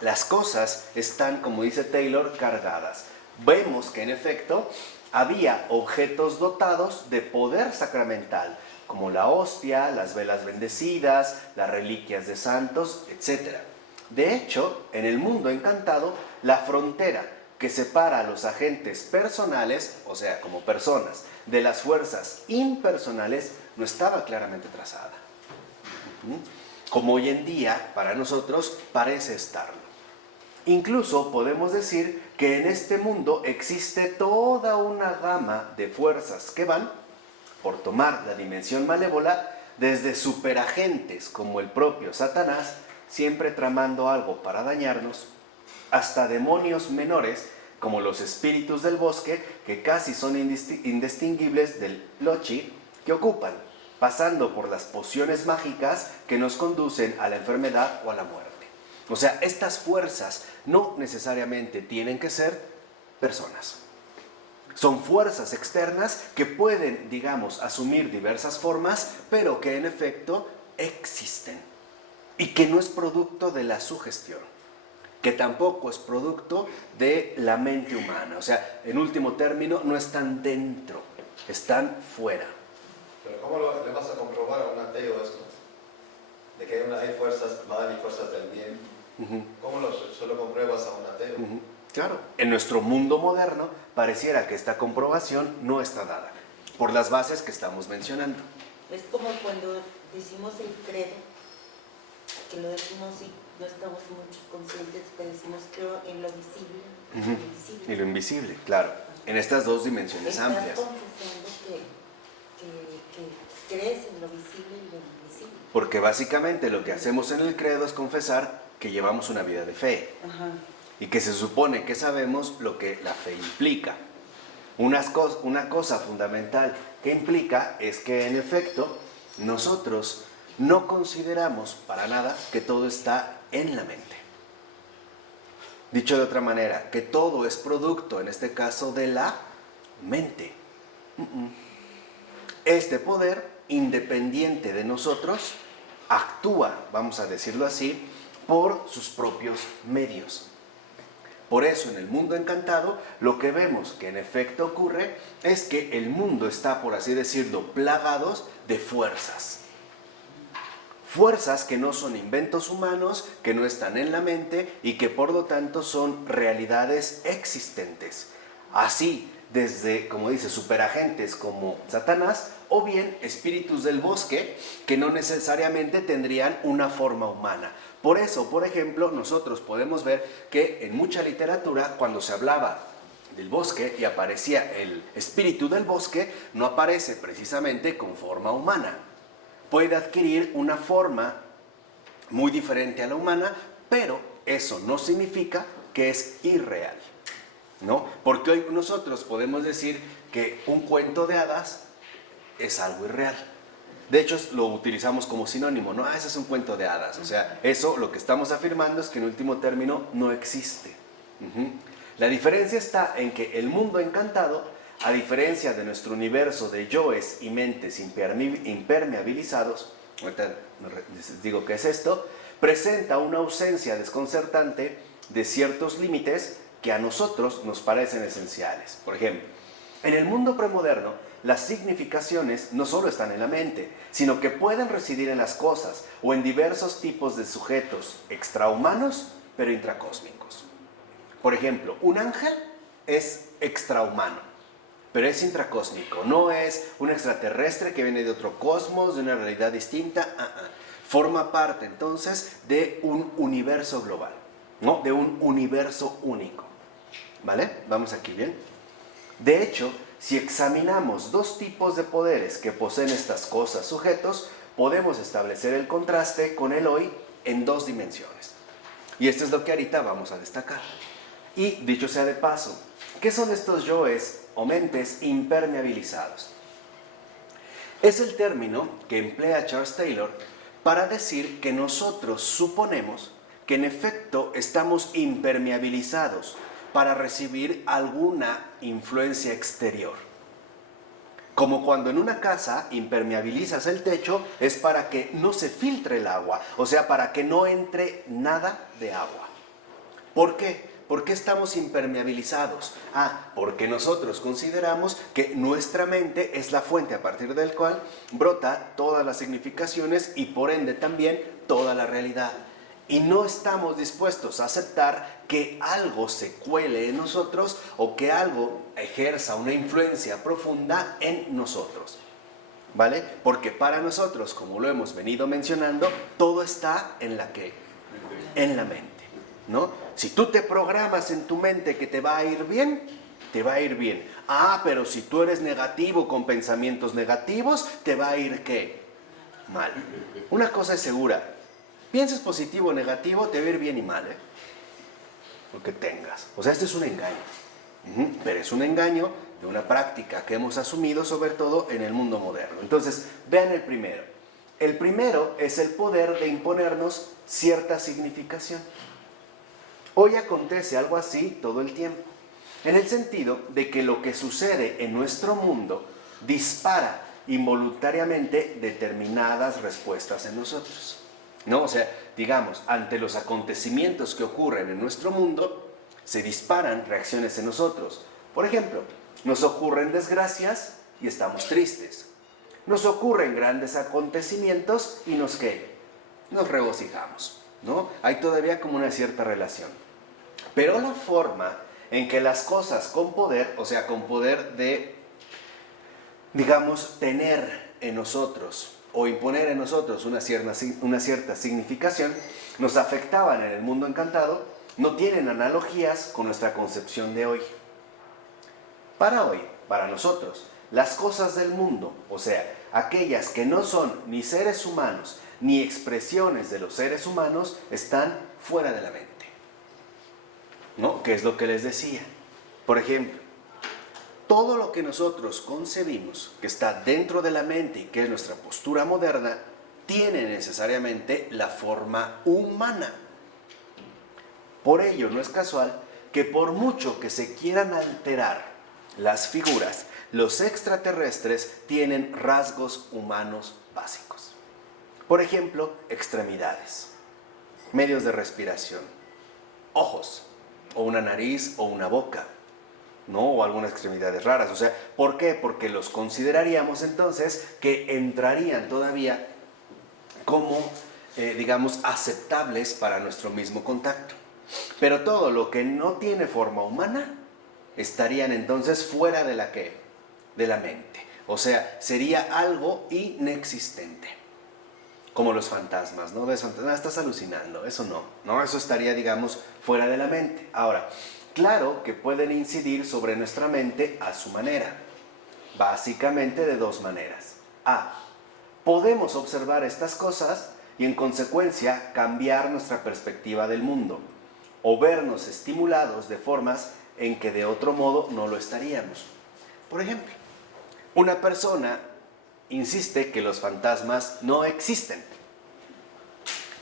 Las cosas están, como dice Taylor, cargadas. Vemos que en efecto había objetos dotados de poder sacramental, como la hostia, las velas bendecidas, las reliquias de santos, etc. De hecho, en el mundo encantado, la frontera que separa a los agentes personales, o sea, como personas, de las fuerzas impersonales, no estaba claramente trazada. Como hoy en día, para nosotros, parece estarlo. Incluso podemos decir que en este mundo existe toda una gama de fuerzas que van, por tomar la dimensión malévola, desde superagentes como el propio Satanás, siempre tramando algo para dañarnos, hasta demonios menores como los espíritus del bosque, que casi son indistinguibles del Lochi que ocupan, pasando por las pociones mágicas que nos conducen a la enfermedad o a la muerte. O sea, estas fuerzas no necesariamente tienen que ser personas. Son fuerzas externas que pueden, digamos, asumir diversas formas, pero que en efecto existen. Y que no es producto de la sugestión, que tampoco es producto de la mente humana. O sea, en último término, no están dentro, están fuera. Pero ¿cómo le vas a comprobar a un ateo esto? De que hay fuerzas mal y fuerzas del bien. ¿Cómo solo compruebas a un ateo? Claro. En nuestro mundo moderno pareciera que esta comprobación no está dada, por las bases que estamos mencionando. Es como cuando decimos el credo, que lo decimos y no estamos mucho conscientes, que decimos creo en lo visible, en lo invisible. Y lo invisible, claro. En estas dos dimensiones Estás amplias. confesando que crees en lo visible y lo invisible. Porque básicamente lo que hacemos en el credo es confesar que llevamos una vida de fe. Ajá. Y que se supone que sabemos lo que la fe implica. Una cosa fundamental que implica es que en efecto nosotros no consideramos para nada que todo está en la mente. Dicho de otra manera, que todo es producto, en este caso, de la mente. Este poder, independiente de nosotros, actúa, vamos a decirlo así, por sus propios medios. Por eso en el mundo encantado lo que vemos que en efecto ocurre es que el mundo está, por así decirlo, plagados de fuerzas. Fuerzas que no son inventos humanos, que no están en la mente y que por lo tanto son realidades existentes. Así, desde, como dice, superagentes como Satanás o bien espíritus del bosque que no necesariamente tendrían una forma humana. Por eso, por ejemplo, nosotros podemos ver que en mucha literatura, cuando se hablaba del bosque y aparecía el espíritu del bosque, no aparece precisamente con forma humana. Puede adquirir una forma muy diferente a la humana, pero eso no significa que es irreal, ¿no? Porque hoy nosotros podemos decir que un cuento de hadas es algo irreal. De hecho, lo utilizamos como sinónimo, ¿no? Ese es un cuento de hadas. O sea, eso lo que estamos afirmando es que en último término no existe. La diferencia está en que el mundo encantado, a diferencia de nuestro universo de yoes y mentes impermeabilizados, ahorita les digo qué es esto, presenta una ausencia desconcertante de ciertos límites que a nosotros nos parecen esenciales. Por ejemplo, en el mundo premoderno, las significaciones no solo están en la mente, sino que pueden residir en las cosas o en diversos tipos de sujetos extrahumanos, pero intracósmicos. Por ejemplo, un ángel es extrahumano, pero es intracósmico, no es un extraterrestre que viene de otro cosmos, de una realidad distinta. Forma parte entonces de un universo global, ¿no? De un universo único. ¿Vale? ¿Vamos aquí bien? De hecho, si examinamos dos tipos de poderes que poseen estas cosas sujetos, podemos establecer el contraste con el hoy en dos dimensiones. Y esto es lo que ahorita vamos a destacar. Y dicho sea de paso, ¿Qué son estos yoes o mentes impermeabilizados? Es el término que emplea Charles Taylor para decir que nosotros suponemos que en efecto estamos impermeabilizados para recibir alguna influencia exterior. Como cuando en una casa impermeabilizas el techo, es para que no se filtre el agua, o sea, para que no entre nada de agua. ¿Por qué? ¿Por qué estamos impermeabilizados? Porque nosotros consideramos que nuestra mente es la fuente a partir del cual brota todas las significaciones y por ende también toda la realidad. Y no estamos dispuestos a aceptar que algo se cuele en nosotros o que algo ejerza una influencia profunda en nosotros. ¿Vale? Porque para nosotros, como lo hemos venido mencionando, todo está en la ¿qué? En la mente, ¿no? Si tú te programas en tu mente que te va a ir bien, te va a ir bien. Pero si tú eres negativo con pensamientos negativos, te va a ir ¿qué? Mal. Una cosa es segura. Pienses positivo o negativo, te va a ir bien y mal, ¿eh? Lo que tengas. O sea, este es un engaño. Pero es un engaño de una práctica que hemos asumido sobre todo en el mundo moderno. Entonces, vean el primero. El primero es el poder de imponernos cierta significación. Hoy acontece algo así todo el tiempo, en el sentido de que lo que sucede en nuestro mundo dispara involuntariamente determinadas respuestas en nosotros, ¿no? O sea, digamos, ante los acontecimientos que ocurren en nuestro mundo, se disparan reacciones en nosotros. Por ejemplo, nos ocurren desgracias y estamos tristes. Nos ocurren grandes acontecimientos y nos regocijamos, ¿no? Hay todavía como una cierta relación. Pero la forma en que las cosas con poder, o sea, con poder de, digamos, tener en nosotros o imponer en nosotros una cierta significación, nos afectaban en el mundo encantado, no tienen analogías con nuestra concepción de hoy. Para hoy, para nosotros, las cosas del mundo, o sea, aquellas que no son ni seres humanos ni expresiones de los seres humanos, están fuera de la mente, ¿no? ¿Qué es lo que les decía? Por ejemplo, todo lo que nosotros concebimos que está dentro de la mente y que es nuestra postura moderna, tiene necesariamente la forma humana. Por ello, no es casual que por mucho que se quieran alterar las figuras, los extraterrestres tienen rasgos humanos básicos. Por ejemplo, extremidades, medios de respiración, ojos, o una nariz o una boca, ¿no? O algunas extremidades raras. O sea, ¿por qué? Porque los consideraríamos entonces que entrarían todavía como, digamos, aceptables para nuestro mismo contacto. Pero todo lo que no tiene forma humana estarían entonces fuera de la ¿qué? De la mente. O sea, sería algo inexistente. Como los fantasmas, ¿no? ¿Ves fantasmas? Estás alucinando, eso no, eso estaría, digamos, fuera de la mente. Ahora, claro que pueden incidir sobre nuestra mente a su manera, básicamente de dos maneras. Podemos observar estas cosas y en consecuencia cambiar nuestra perspectiva del mundo, o vernos estimulados de formas en que de otro modo no lo estaríamos. Por ejemplo, una persona insiste que los fantasmas no existen.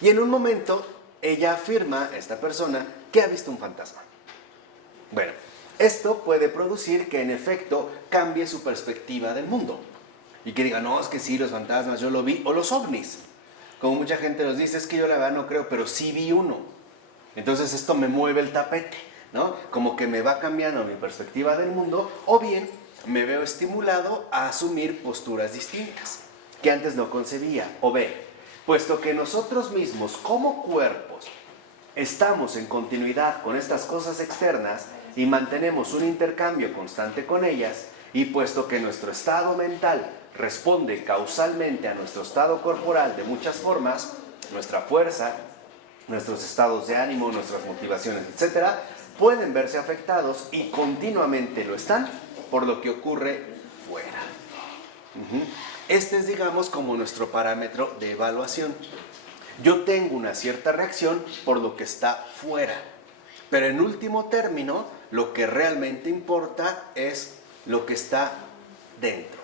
Y en un momento, ella afirma, esta persona, que ha visto un fantasma. Bueno, esto puede producir que en efecto cambie su perspectiva del mundo. Y que diga, no, es que sí, los fantasmas, yo lo vi, o los ovnis. Como mucha gente nos dice, es que yo la verdad no creo, pero sí vi uno. Entonces esto me mueve el tapete, ¿no? Como que me va cambiando mi perspectiva del mundo, o bien me veo estimulado a asumir posturas distintas que antes no concebía. O B, puesto que nosotros mismos como cuerpos estamos en continuidad con estas cosas externas y mantenemos un intercambio constante con ellas, y puesto que nuestro estado mental responde causalmente a nuestro estado corporal de muchas formas, nuestra fuerza, nuestros estados de ánimo, nuestras motivaciones, etc., pueden verse afectados y continuamente lo están por lo que ocurre fuera. Este es, digamos, como nuestro parámetro de evaluación. Yo tengo una cierta reacción por lo que está fuera. Pero en último término, lo que realmente importa es lo que está dentro,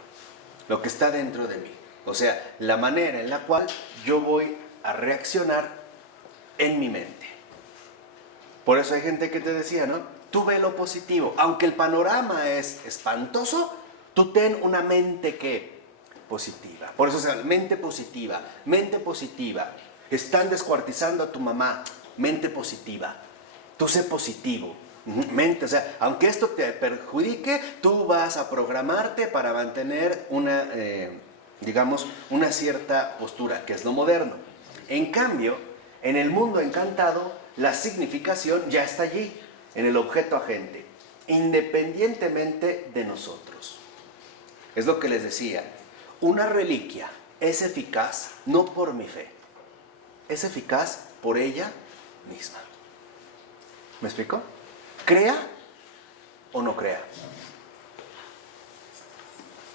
lo que está dentro de mí. O sea, la manera en la cual yo voy a reaccionar en mi mente. Por eso hay gente que te decía, ¿no? Tú ve lo positivo. Aunque el panorama es espantoso, tú ten una mente que positiva. Por eso, o sea, mente positiva, mente positiva. Están descuartizando a tu mamá, mente positiva. Tú sé positivo. Mente, o sea, aunque esto te perjudique, tú vas a programarte para mantener una, digamos, una cierta postura, que es lo moderno. En cambio, en el mundo encantado, la significación ya está allí, en el objeto agente, independientemente de nosotros. Es lo que les decía, una reliquia es eficaz no por mi fe, es eficaz por ella misma. ¿Me explico? Crea o no crea.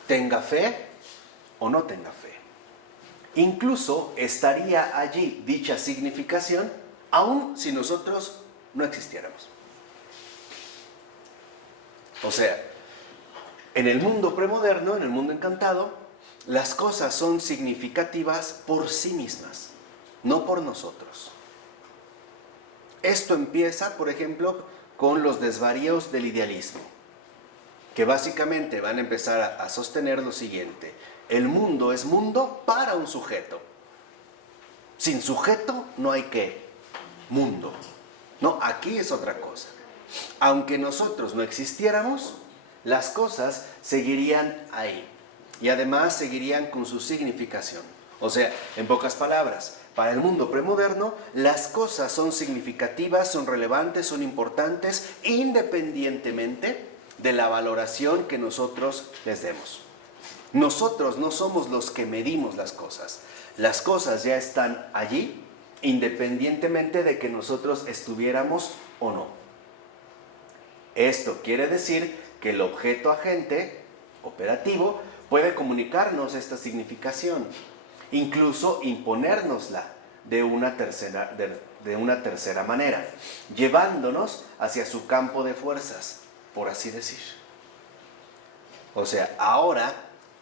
Tenga fe o no tenga fe. Incluso estaría allí dicha significación aun si nosotros no existiéramos. O sea, en el mundo premoderno, en el mundo encantado, las cosas son significativas por sí mismas, no por nosotros. Esto empieza, por ejemplo, con los desvaríos del idealismo, que básicamente van a empezar a sostener lo siguiente: el mundo es mundo para un sujeto. Sin sujeto no hay qué, mundo. No, aquí es otra cosa. Aunque nosotros no existiéramos, las cosas seguirían ahí y además seguirían con su significación. O sea, en pocas palabras, para el mundo premoderno, las cosas son significativas, son relevantes, son importantes, independientemente de la valoración que nosotros les demos. Nosotros no somos los que medimos las cosas. Las cosas ya están allí, independientemente de que nosotros estuviéramos o no. Esto quiere decir que el objeto agente operativo puede comunicarnos esta significación, incluso imponérnosla de una tercera manera, llevándonos hacia su campo de fuerzas, por así decir. O sea, ahora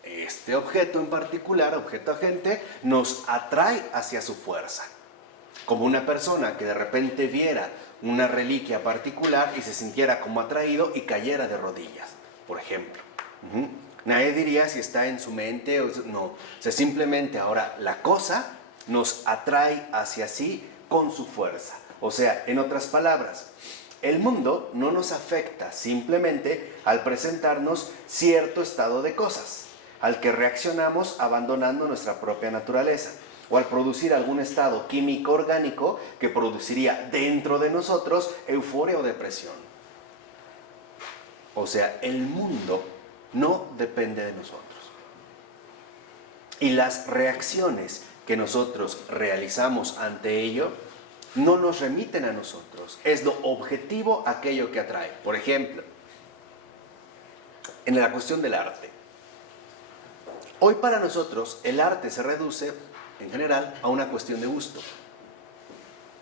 este objeto en particular, objeto agente, nos atrae hacia su fuerza. Como una persona que de repente viera una reliquia particular y se sintiera como atraído y cayera de rodillas, por ejemplo. Nadie diría si está en su mente o no. O sea, simplemente ahora la cosa nos atrae hacia sí con su fuerza. O sea, en otras palabras, el mundo no nos afecta simplemente al presentarnos cierto estado de cosas, al que reaccionamos abandonando nuestra propia naturaleza, o al producir algún estado químico orgánico que produciría dentro de nosotros euforia o depresión. O sea, el mundo no depende de nosotros. Y las reacciones que nosotros realizamos ante ello no nos remiten a nosotros. Es lo objetivo aquello que atrae. Por ejemplo, en la cuestión del arte. Hoy para nosotros el arte se reduce en general a una cuestión de gusto.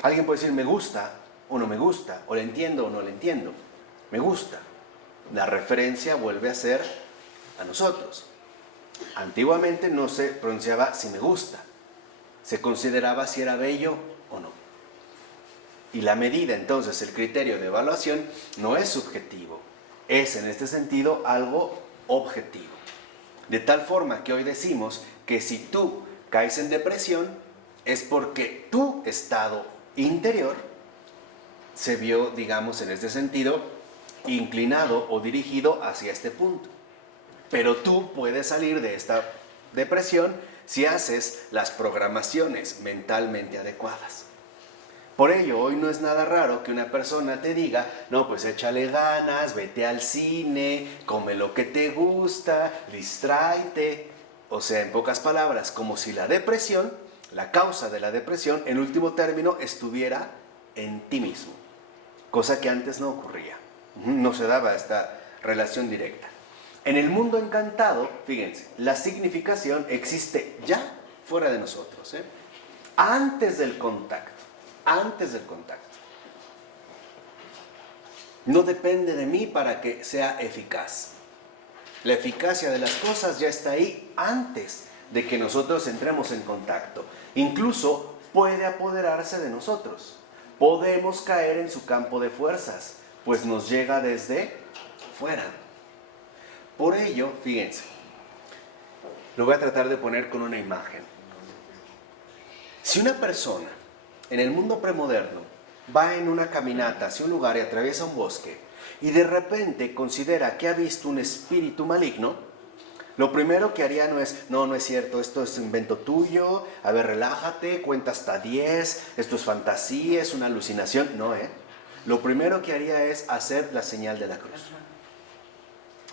Alguien puede decir me gusta o no me gusta, o le entiendo o no le entiendo. Me gusta. La referencia vuelve a ser a nosotros. Antiguamente no se pronunciaba si me gusta, se consideraba si era bello o no. Y la medida, entonces, el criterio de evaluación no es subjetivo, es en este sentido algo objetivo. De tal forma que hoy decimos que si tú caes en depresión es porque tu estado interior se vio, digamos, en este sentido, inclinado o dirigido hacia este punto. Pero tú puedes salir de esta depresión si haces las programaciones mentalmente adecuadas. Por ello, hoy no es nada raro que una persona te diga, no, pues échale ganas, vete al cine, come lo que te gusta, distráete. O sea, en pocas palabras, como si la depresión, la causa de la depresión, en último término, estuviera en ti mismo. Cosa que antes no ocurría. No se daba esta relación directa. En el mundo encantado, fíjense, la significación existe ya fuera de nosotros, antes del contacto, antes del contacto. no depende de mí para que sea eficaz. La eficacia de las cosas ya está ahí antes de que nosotros entremos en contacto. Incluso puede apoderarse de nosotros. Podemos caer en su campo de fuerzas, pues nos llega desde fuera. Por ello, fíjense, lo voy a tratar de poner con una imagen. Si una persona en el mundo premoderno va en una caminata hacia un lugar y atraviesa un bosque y de repente considera que ha visto un espíritu maligno, lo primero que haría no es cierto, esto es invento tuyo, a ver, relájate, cuenta hasta 10, esto es fantasía, es una alucinación. No, Lo primero que haría es hacer la señal de la cruz.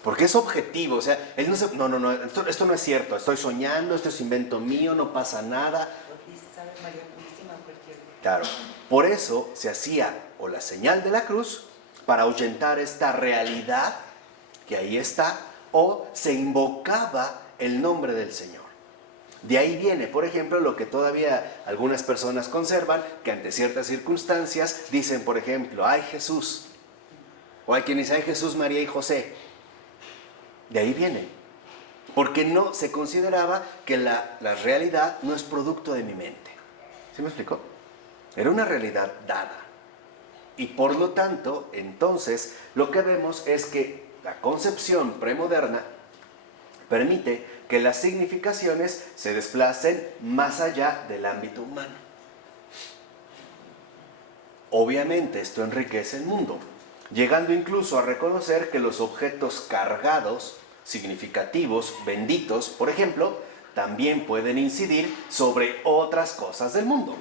Porque es objetivo, o sea, él no se, no, esto no es cierto, estoy soñando, esto es invento mío, no pasa nada. Claro, por eso se hacía o la señal de la cruz para ahuyentar esta realidad que ahí está, o se invocaba el nombre del Señor. De ahí viene, por ejemplo, lo que todavía algunas personas conservan, que ante ciertas circunstancias dicen, por ejemplo, ¡ay Jesús! O hay quien dice, ¡ay Jesús, María y José! De ahí viene, porque no se consideraba que la realidad no es producto de mi mente. ¿Sí me explicó? Era una realidad dada. Y por lo tanto, entonces, lo que vemos es que la concepción premoderna permite que las significaciones se desplacen más allá del ámbito humano. Obviamente esto enriquece el mundo, llegando incluso a reconocer que los objetos cargados, significativos, benditos, por ejemplo, también pueden incidir sobre otras cosas del mundo.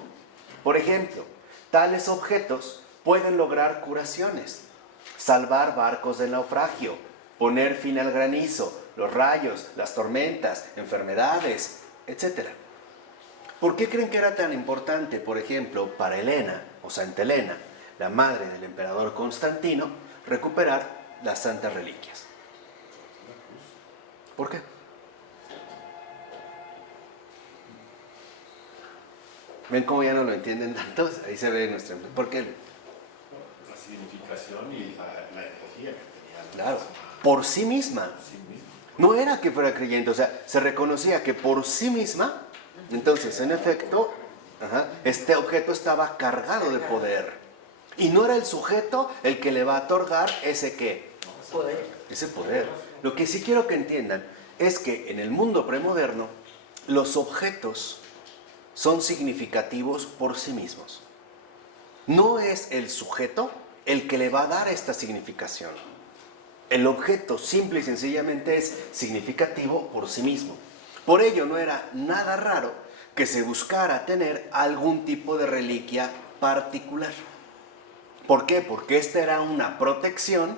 Por ejemplo, tales objetos pueden lograr curaciones, salvar barcos del naufragio, poner fin al granizo, los rayos, las tormentas, enfermedades, etc. ¿Por qué creen que era tan importante, por ejemplo, para Helena o Santa Helena, la madre del emperador Constantino, recuperar las santas reliquias? ¿Por qué? ¿Ven cómo ya no lo entienden tanto? Ahí se ve nuestra... ¿Por qué? La significación y la energía que tenía. Claro, por sí misma. Sí mismo. No era que fuera creyente, o sea, se reconocía que por sí misma, entonces, en efecto, este objeto estaba cargado de poder. Y no era el sujeto el que le va a otorgar ese ¿qué? Poder. Ese poder. Lo que sí quiero que entiendan es que en el mundo premoderno, los objetos son significativos por sí mismos. No es el sujeto el que le va a dar esta significación. El objeto simple y sencillamente es significativo por sí mismo. Por ello no era nada raro que se buscara tener algún tipo de reliquia particular. ¿Por qué? Porque esta era una protección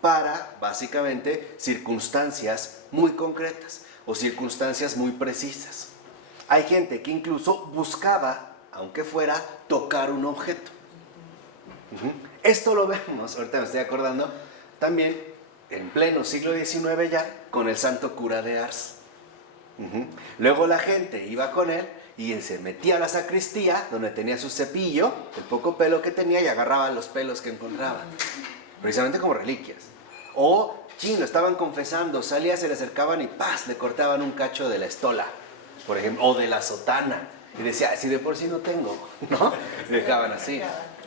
para, básicamente, circunstancias muy concretas o circunstancias muy precisas. Hay gente que incluso buscaba, aunque fuera, tocar un objeto. Esto lo vemos, ahorita me estoy acordando, también en pleno siglo XIX ya, con el santo cura de Ars. Luego la gente iba con él y se metía a la sacristía, donde tenía su cepillo, el poco pelo que tenía, y agarraba los pelos que encontraba, precisamente como reliquias. O, lo estaban confesando, salía, se le acercaban y ¡paz!, le cortaban un cacho de la estola, por ejemplo, o de la sotana, y decía, si de por sí no tengo, ¿no? Y dejaban así,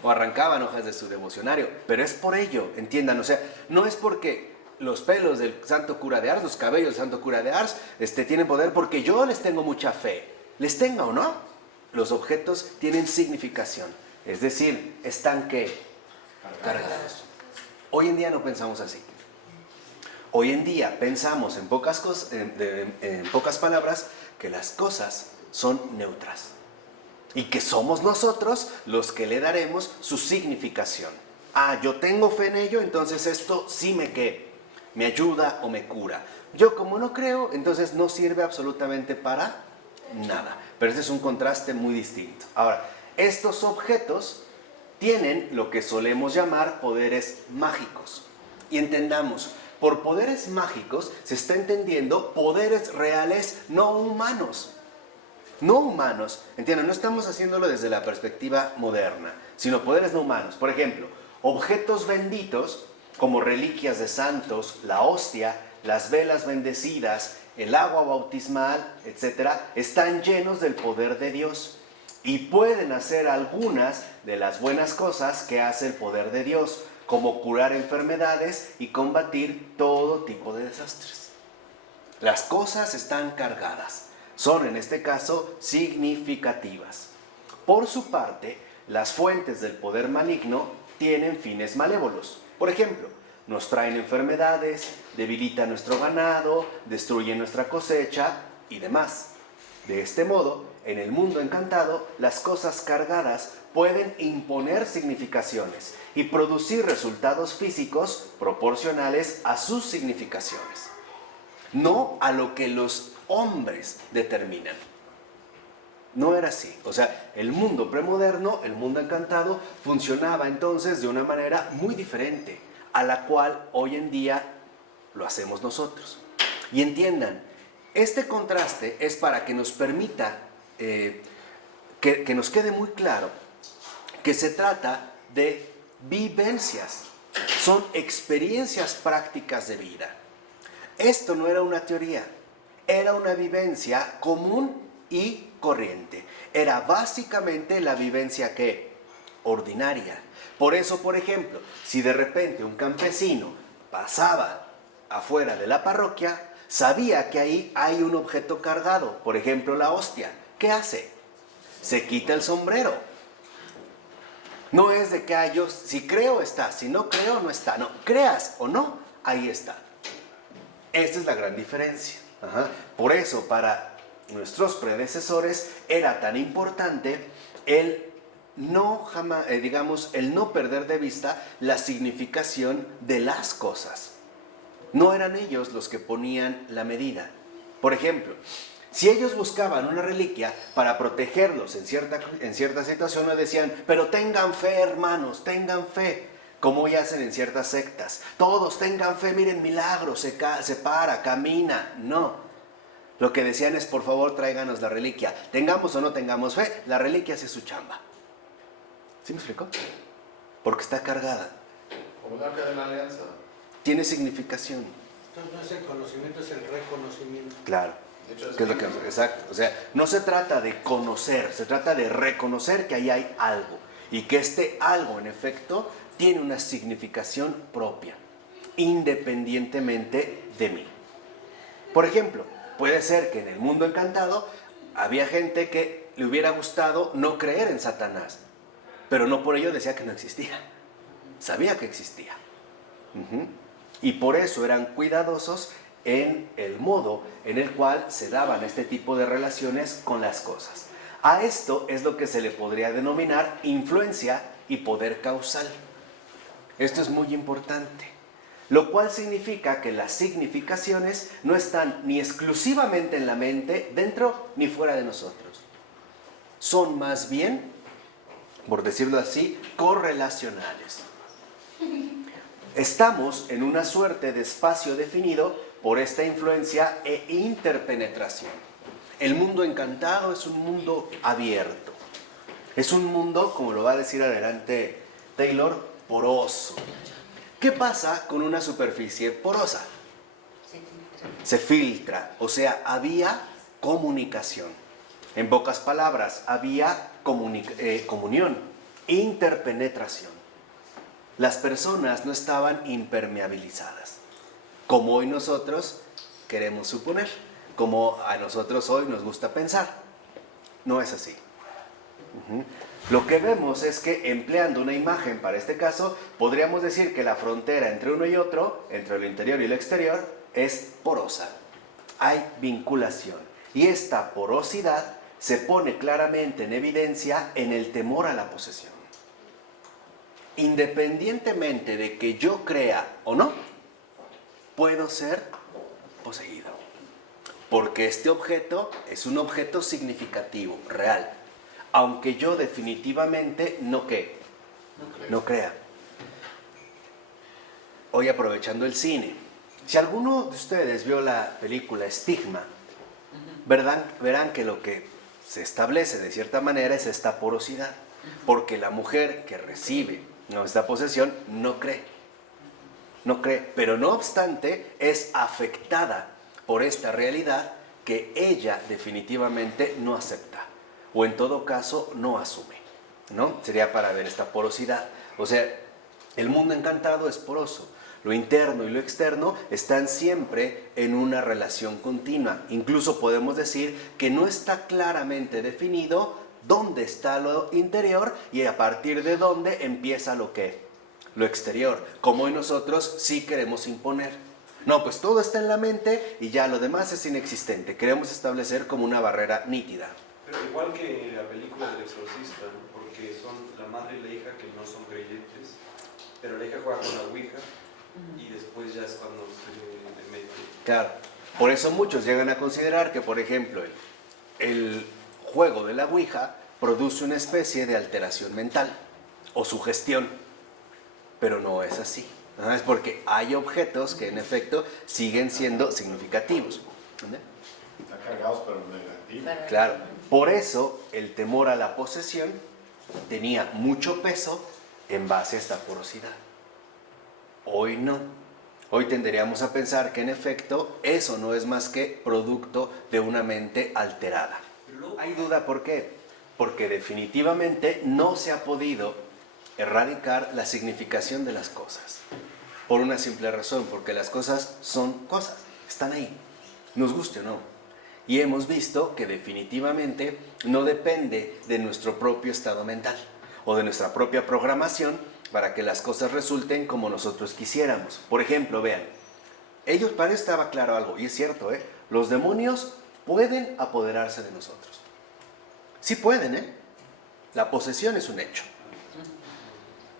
o arrancaban hojas de su devocionario, pero es por ello, entiendan, o sea, no es porque los pelos del santo cura de Ars, los cabellos del santo cura de Ars, tienen poder porque yo les tengo mucha fe, les tenga o no, los objetos tienen significación, es decir, están ¿qué? Cargados. Hoy en día no pensamos así. Hoy en día pensamos en pocas palabras que las cosas son neutras y que somos nosotros los que le daremos su significación. Yo tengo fe en ello, entonces esto sí me ayuda o me cura. Yo como no creo, entonces no sirve absolutamente para nada. Pero ese es un contraste muy distinto. Ahora, estos objetos tienen lo que solemos llamar poderes mágicos. Y entendamos, por poderes mágicos se está entendiendo poderes reales no humanos. No humanos, entiendan, no estamos haciéndolo desde la perspectiva moderna, sino poderes no humanos. Por ejemplo, Objetos benditos, como reliquias de santos, la hostia, las velas bendecidas, el agua bautismal, etc., están llenos del poder de Dios y pueden hacer algunas de las buenas cosas que hace el poder de Dios, como curar enfermedades y combatir todo tipo de desastres. Las cosas están cargadas, son en este caso significativas. Por su parte, las fuentes del poder maligno tienen fines malévolos. Por ejemplo, nos traen enfermedades, debilitan nuestro ganado, destruyen nuestra cosecha y demás. De este modo, en el mundo encantado, las cosas cargadas pueden imponer significaciones y producir resultados físicos proporcionales a sus significaciones, no a lo que los hombres determinan. No era así. O sea, el mundo premoderno, el mundo encantado, funcionaba entonces de una manera muy diferente a la cual hoy en día lo hacemos nosotros. Y entiendan, este contraste es para que nos permita que nos quede muy claro que se trata de vivencias, son experiencias prácticas de vida. Esto no era una teoría, era una vivencia común y corriente. Era básicamente la vivencia que ordinaria. Por eso, por ejemplo, si de repente un campesino pasaba afuera de la parroquia, sabía que ahí hay un objeto cargado, por ejemplo la hostia. ¿Qué hace? Se quita el sombrero. No es de que yo, si creo está, si no creo no está. No, creas o no, ahí está. Esta es la gran diferencia. Por eso, para nuestros predecesores era tan importante el no perder de vista la significación de las cosas. No eran ellos los que ponían la medida. Por ejemplo, si ellos buscaban una reliquia para protegerlos en cierta situación, les decían, pero tengan fe, hermanos, tengan fe, como hoy hacen en ciertas sectas. Todos tengan fe, miren, milagros, se para, camina. No. Lo que decían es, por favor, tráiganos la reliquia. Tengamos o no tengamos fe, la reliquia hace su chamba. ¿Sí me explicó? Porque está cargada. Como el arca de la alianza. Tiene significación. Entonces no es el conocimiento, es el reconocimiento. Claro. De hecho, ¿Qué es lo que, exacto. O sea, no se trata de conocer, se trata de reconocer que ahí hay algo. Y que este algo, en efecto, tiene una significación propia, independientemente de mí. Por ejemplo, puede ser que en el mundo encantado había gente que le hubiera gustado no creer en Satanás, pero no por ello decía que no existía. Sabía que existía. Y por eso eran cuidadosos en el modo en el cual se daban este tipo de relaciones con las cosas. A esto es lo que se le podría denominar influencia y poder causal. Esto es muy importante. Lo cual significa que las significaciones no están ni exclusivamente en la mente, dentro ni fuera de nosotros. Son más bien, por decirlo así, correlacionales. Estamos en una suerte de espacio definido por esta influencia e interpenetración. El mundo encantado es un mundo abierto. Es un mundo, como lo va a decir adelante Taylor, poroso. ¿Qué pasa con una superficie porosa? Se filtra, o sea, había comunicación. En pocas palabras, había comunión, interpenetración. Las personas no estaban impermeabilizadas, como hoy nosotros queremos suponer, como a nosotros hoy nos gusta pensar. No es así. Lo que vemos es que, empleando una imagen para este caso, podríamos decir que la frontera entre uno y otro, entre lo interior y el exterior, es porosa. Hay vinculación. Y esta porosidad se pone claramente en evidencia en el temor a la posesión. Independientemente de que yo crea o no, puedo ser poseído. Porque este objeto es un objeto significativo, real. Aunque yo definitivamente no crea. Hoy, aprovechando el cine, si alguno de ustedes vio la película Estigma, verán que lo que se establece de cierta manera es esta porosidad, porque la mujer que recibe no, esta posesión no cree. No cree, pero no obstante es afectada por esta realidad que ella definitivamente no acepta, o en todo caso no asume, ¿no? Sería para ver esta porosidad. O sea, el mundo encantado es poroso. Lo interno y lo externo están siempre en una relación continua. Incluso podemos decir que no está claramente definido dónde está lo interior y a partir de dónde empieza lo exterior. Como hoy nosotros sí queremos imponer. No, pues todo está en la mente y ya lo demás es inexistente. Queremos establecer como una barrera nítida. Pero igual que la película del exorcista, ¿no? Porque son la madre y la hija que no son creyentes, pero la hija juega con la ouija y después ya es cuando se mete. Claro, por eso muchos llegan a considerar que, por ejemplo, el juego de la ouija produce una especie de alteración mental o sugestión, pero no es así. ¿No? Es porque hay objetos que en efecto siguen siendo significativos. ¿Entiendes? Están cargados, pero negativos. Claro, por eso el temor a la posesión tenía mucho peso en base a esta porosidad. Hoy no. Hoy tenderíamos a pensar que en efecto eso no es más que producto de una mente alterada. Hay duda, ¿por qué? Porque definitivamente no se ha podido erradicar la significación de las cosas. Por una simple razón, porque las cosas son cosas, están ahí, nos guste o no. Y hemos visto que definitivamente no depende de nuestro propio estado mental o de nuestra propia programación para que las cosas resulten como nosotros quisiéramos. Por ejemplo, vean, para ellos estaba claro algo, y es cierto, los demonios pueden apoderarse de nosotros. Sí pueden, la posesión es un hecho.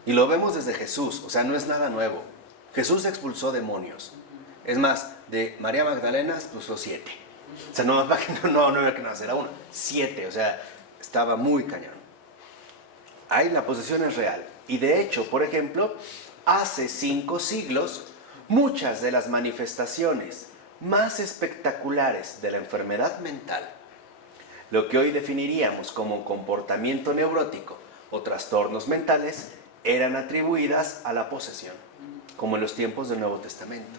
Y lo vemos desde Jesús, o sea, no es nada nuevo. Jesús expulsó demonios. Es más, de María Magdalena expulsó 7. O sea, no era que no era uno, 7, o sea, estaba muy cañón. Ahí la posesión es real. Y de hecho, por ejemplo, hace 5 siglos, muchas de las manifestaciones más espectaculares de la enfermedad mental, lo que hoy definiríamos como comportamiento neurótico o trastornos mentales, eran atribuidas a la posesión, como en los tiempos del Nuevo Testamento.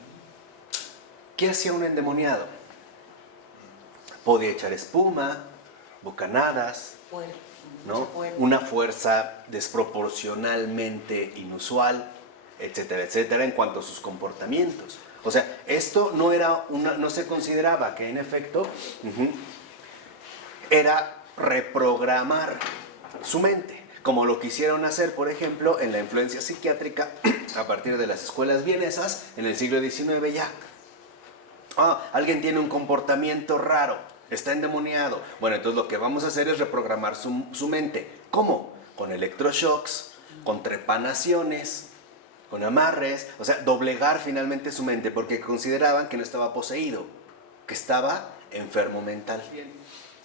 ¿Qué hacía un endemoniado? Podía echar espuma, bocanadas, ¿no? Una fuerza desproporcionalmente inusual, etcétera, etcétera, en cuanto a sus comportamientos. O sea, esto no se consideraba que en efecto era reprogramar su mente, como lo quisieron hacer, por ejemplo, en la influencia psiquiátrica a partir de las escuelas vienesas en el siglo XIX ya. Alguien tiene un comportamiento raro, está endemoniado. Bueno, entonces lo que vamos a hacer es reprogramar su mente. ¿Cómo? Con electroshocks, con trepanaciones, con amarres, o sea, doblegar finalmente su mente, porque consideraban que no estaba poseído, que estaba enfermo mental.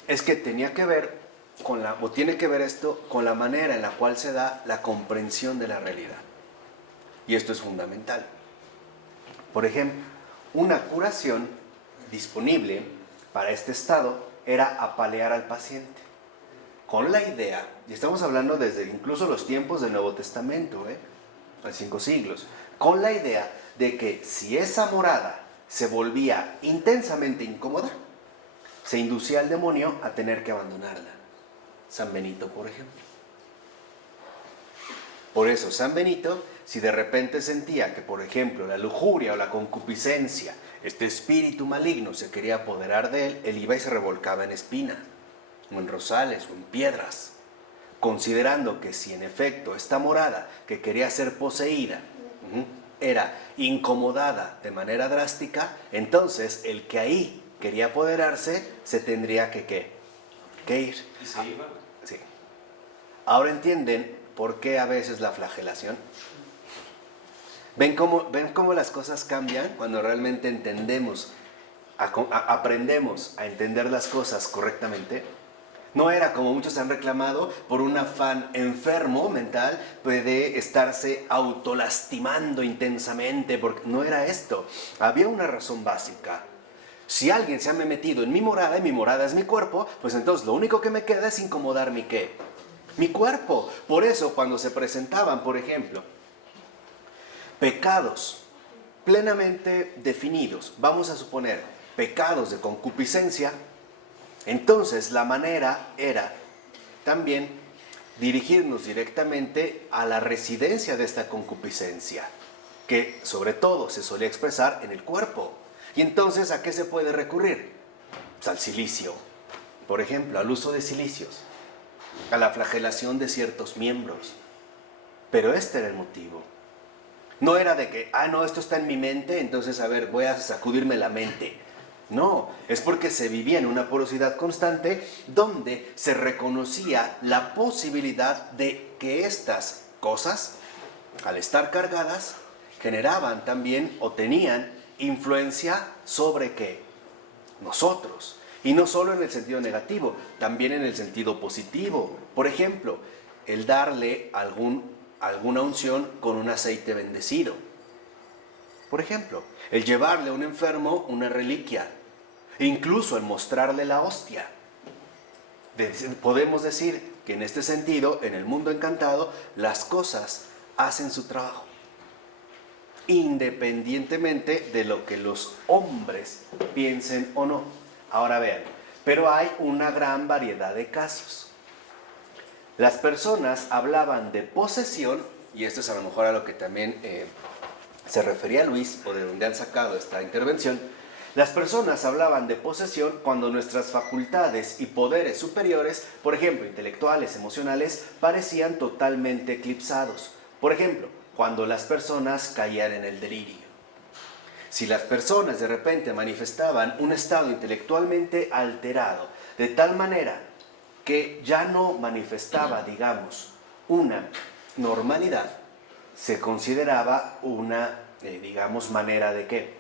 Es que tenía que ver tiene que ver esto con la manera en la cual se da la comprensión de la realidad. Y esto es fundamental. Por ejemplo, una curación disponible para este estado era apalear al paciente. Con la idea, y estamos hablando desde incluso los tiempos del Nuevo Testamento, hace 5 siglos, con la idea de que si esa morada se volvía intensamente incómoda, se inducía al demonio a tener que abandonarla. San Benito, por ejemplo. Por eso, San Benito, si de repente sentía que, por ejemplo, la lujuria o la concupiscencia, este espíritu maligno se quería apoderar de él, él iba y se revolcaba en espinas, o en rosales, o en piedras, considerando que si en efecto esta morada que quería ser poseída era incomodada de manera drástica, entonces el que ahí quería apoderarse se tendría que ir. ¿Y se iba? Sí. Ahora entienden por qué a veces la flagelación. ¿Ven cómo las cosas cambian cuando realmente aprendemos a entender las cosas correctamente? No era como muchos han reclamado por un afán enfermo mental de estarse autolastimando intensamente, porque no era esto. Había una razón básica. Si alguien se ha metido en mi morada y mi morada es mi cuerpo, pues entonces lo único que me queda es incomodar mi Mi cuerpo. Por eso cuando se presentaban, por ejemplo, pecados plenamente definidos, vamos a suponer pecados de concupiscencia, entonces la manera era también dirigirnos directamente a la residencia de esta concupiscencia, que sobre todo se solía expresar en el cuerpo. Y entonces, ¿a qué se puede recurrir? Pues al cilicio, por ejemplo, al uso de cilicios, a la flagelación de ciertos miembros. Pero este era el motivo. No era de que, no, esto está en mi mente, entonces, a ver, voy a sacudirme la mente. No, es porque se vivía en una porosidad constante donde se reconocía la posibilidad de que estas cosas, al estar cargadas, generaban también o tenían influencia sobre ¿qué? Nosotros. Y no solo en el sentido negativo, también en el sentido positivo. Por ejemplo, el darle alguna unción con un aceite bendecido. Por ejemplo, el llevarle a un enfermo una reliquia. Incluso el mostrarle la hostia. Podemos decir que en este sentido, en el mundo encantado, las cosas hacen su trabajo. Independientemente de lo que los hombres piensen o no. Ahora vean, pero hay una gran variedad de casos. Las personas hablaban de posesión, y esto es a lo mejor a lo que también se refería Luis, o de donde han sacado esta intervención. Las personas hablaban de posesión cuando nuestras facultades y poderes superiores, por ejemplo, intelectuales, emocionales, parecían totalmente eclipsados. Por ejemplo, cuando las personas caían en el delirio. Si las personas de repente manifestaban un estado intelectualmente alterado, de tal manera que ya no manifestaba, digamos, una normalidad, se consideraba una, digamos, manera de ¿qué?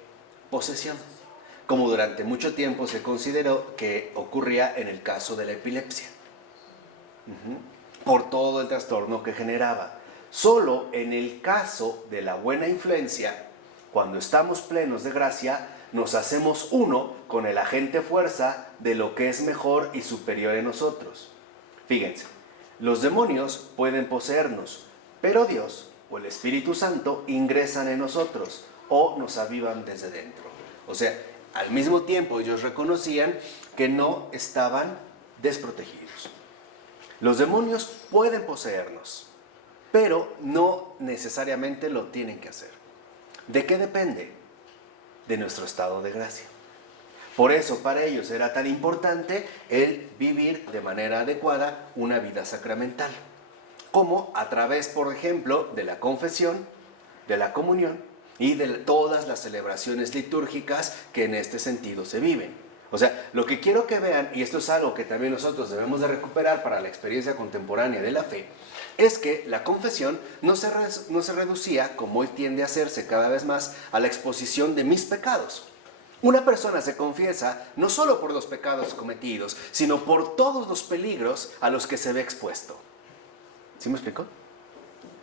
Posesión. Como durante mucho tiempo se consideró que ocurría en el caso de la epilepsia. Por todo el trastorno que generaba. Solo en el caso de la buena influencia, cuando estamos plenos de gracia, nos hacemos uno con el agente fuerza de lo que es mejor y superior en nosotros. Fíjense, los demonios pueden poseernos, pero Dios o el Espíritu Santo ingresan en nosotros o nos avivan desde dentro. O sea, al mismo tiempo ellos reconocían que no estaban desprotegidos. Los demonios pueden poseernos, pero no necesariamente lo tienen que hacer. ¿De qué depende? De nuestro estado de gracia. Por eso para ellos era tan importante el vivir de manera adecuada una vida sacramental, como a través, por ejemplo, de la confesión, de la comunión y de todas las celebraciones litúrgicas que en este sentido se viven. O sea, lo que quiero que vean, y esto es algo que también nosotros debemos de recuperar para la experiencia contemporánea de la fe, es que la confesión no se reducía, como hoy tiende a hacerse cada vez más, a la exposición de mis pecados. Una persona se confiesa no solo por los pecados cometidos, sino por todos los peligros a los que se ve expuesto. ¿Sí me explico?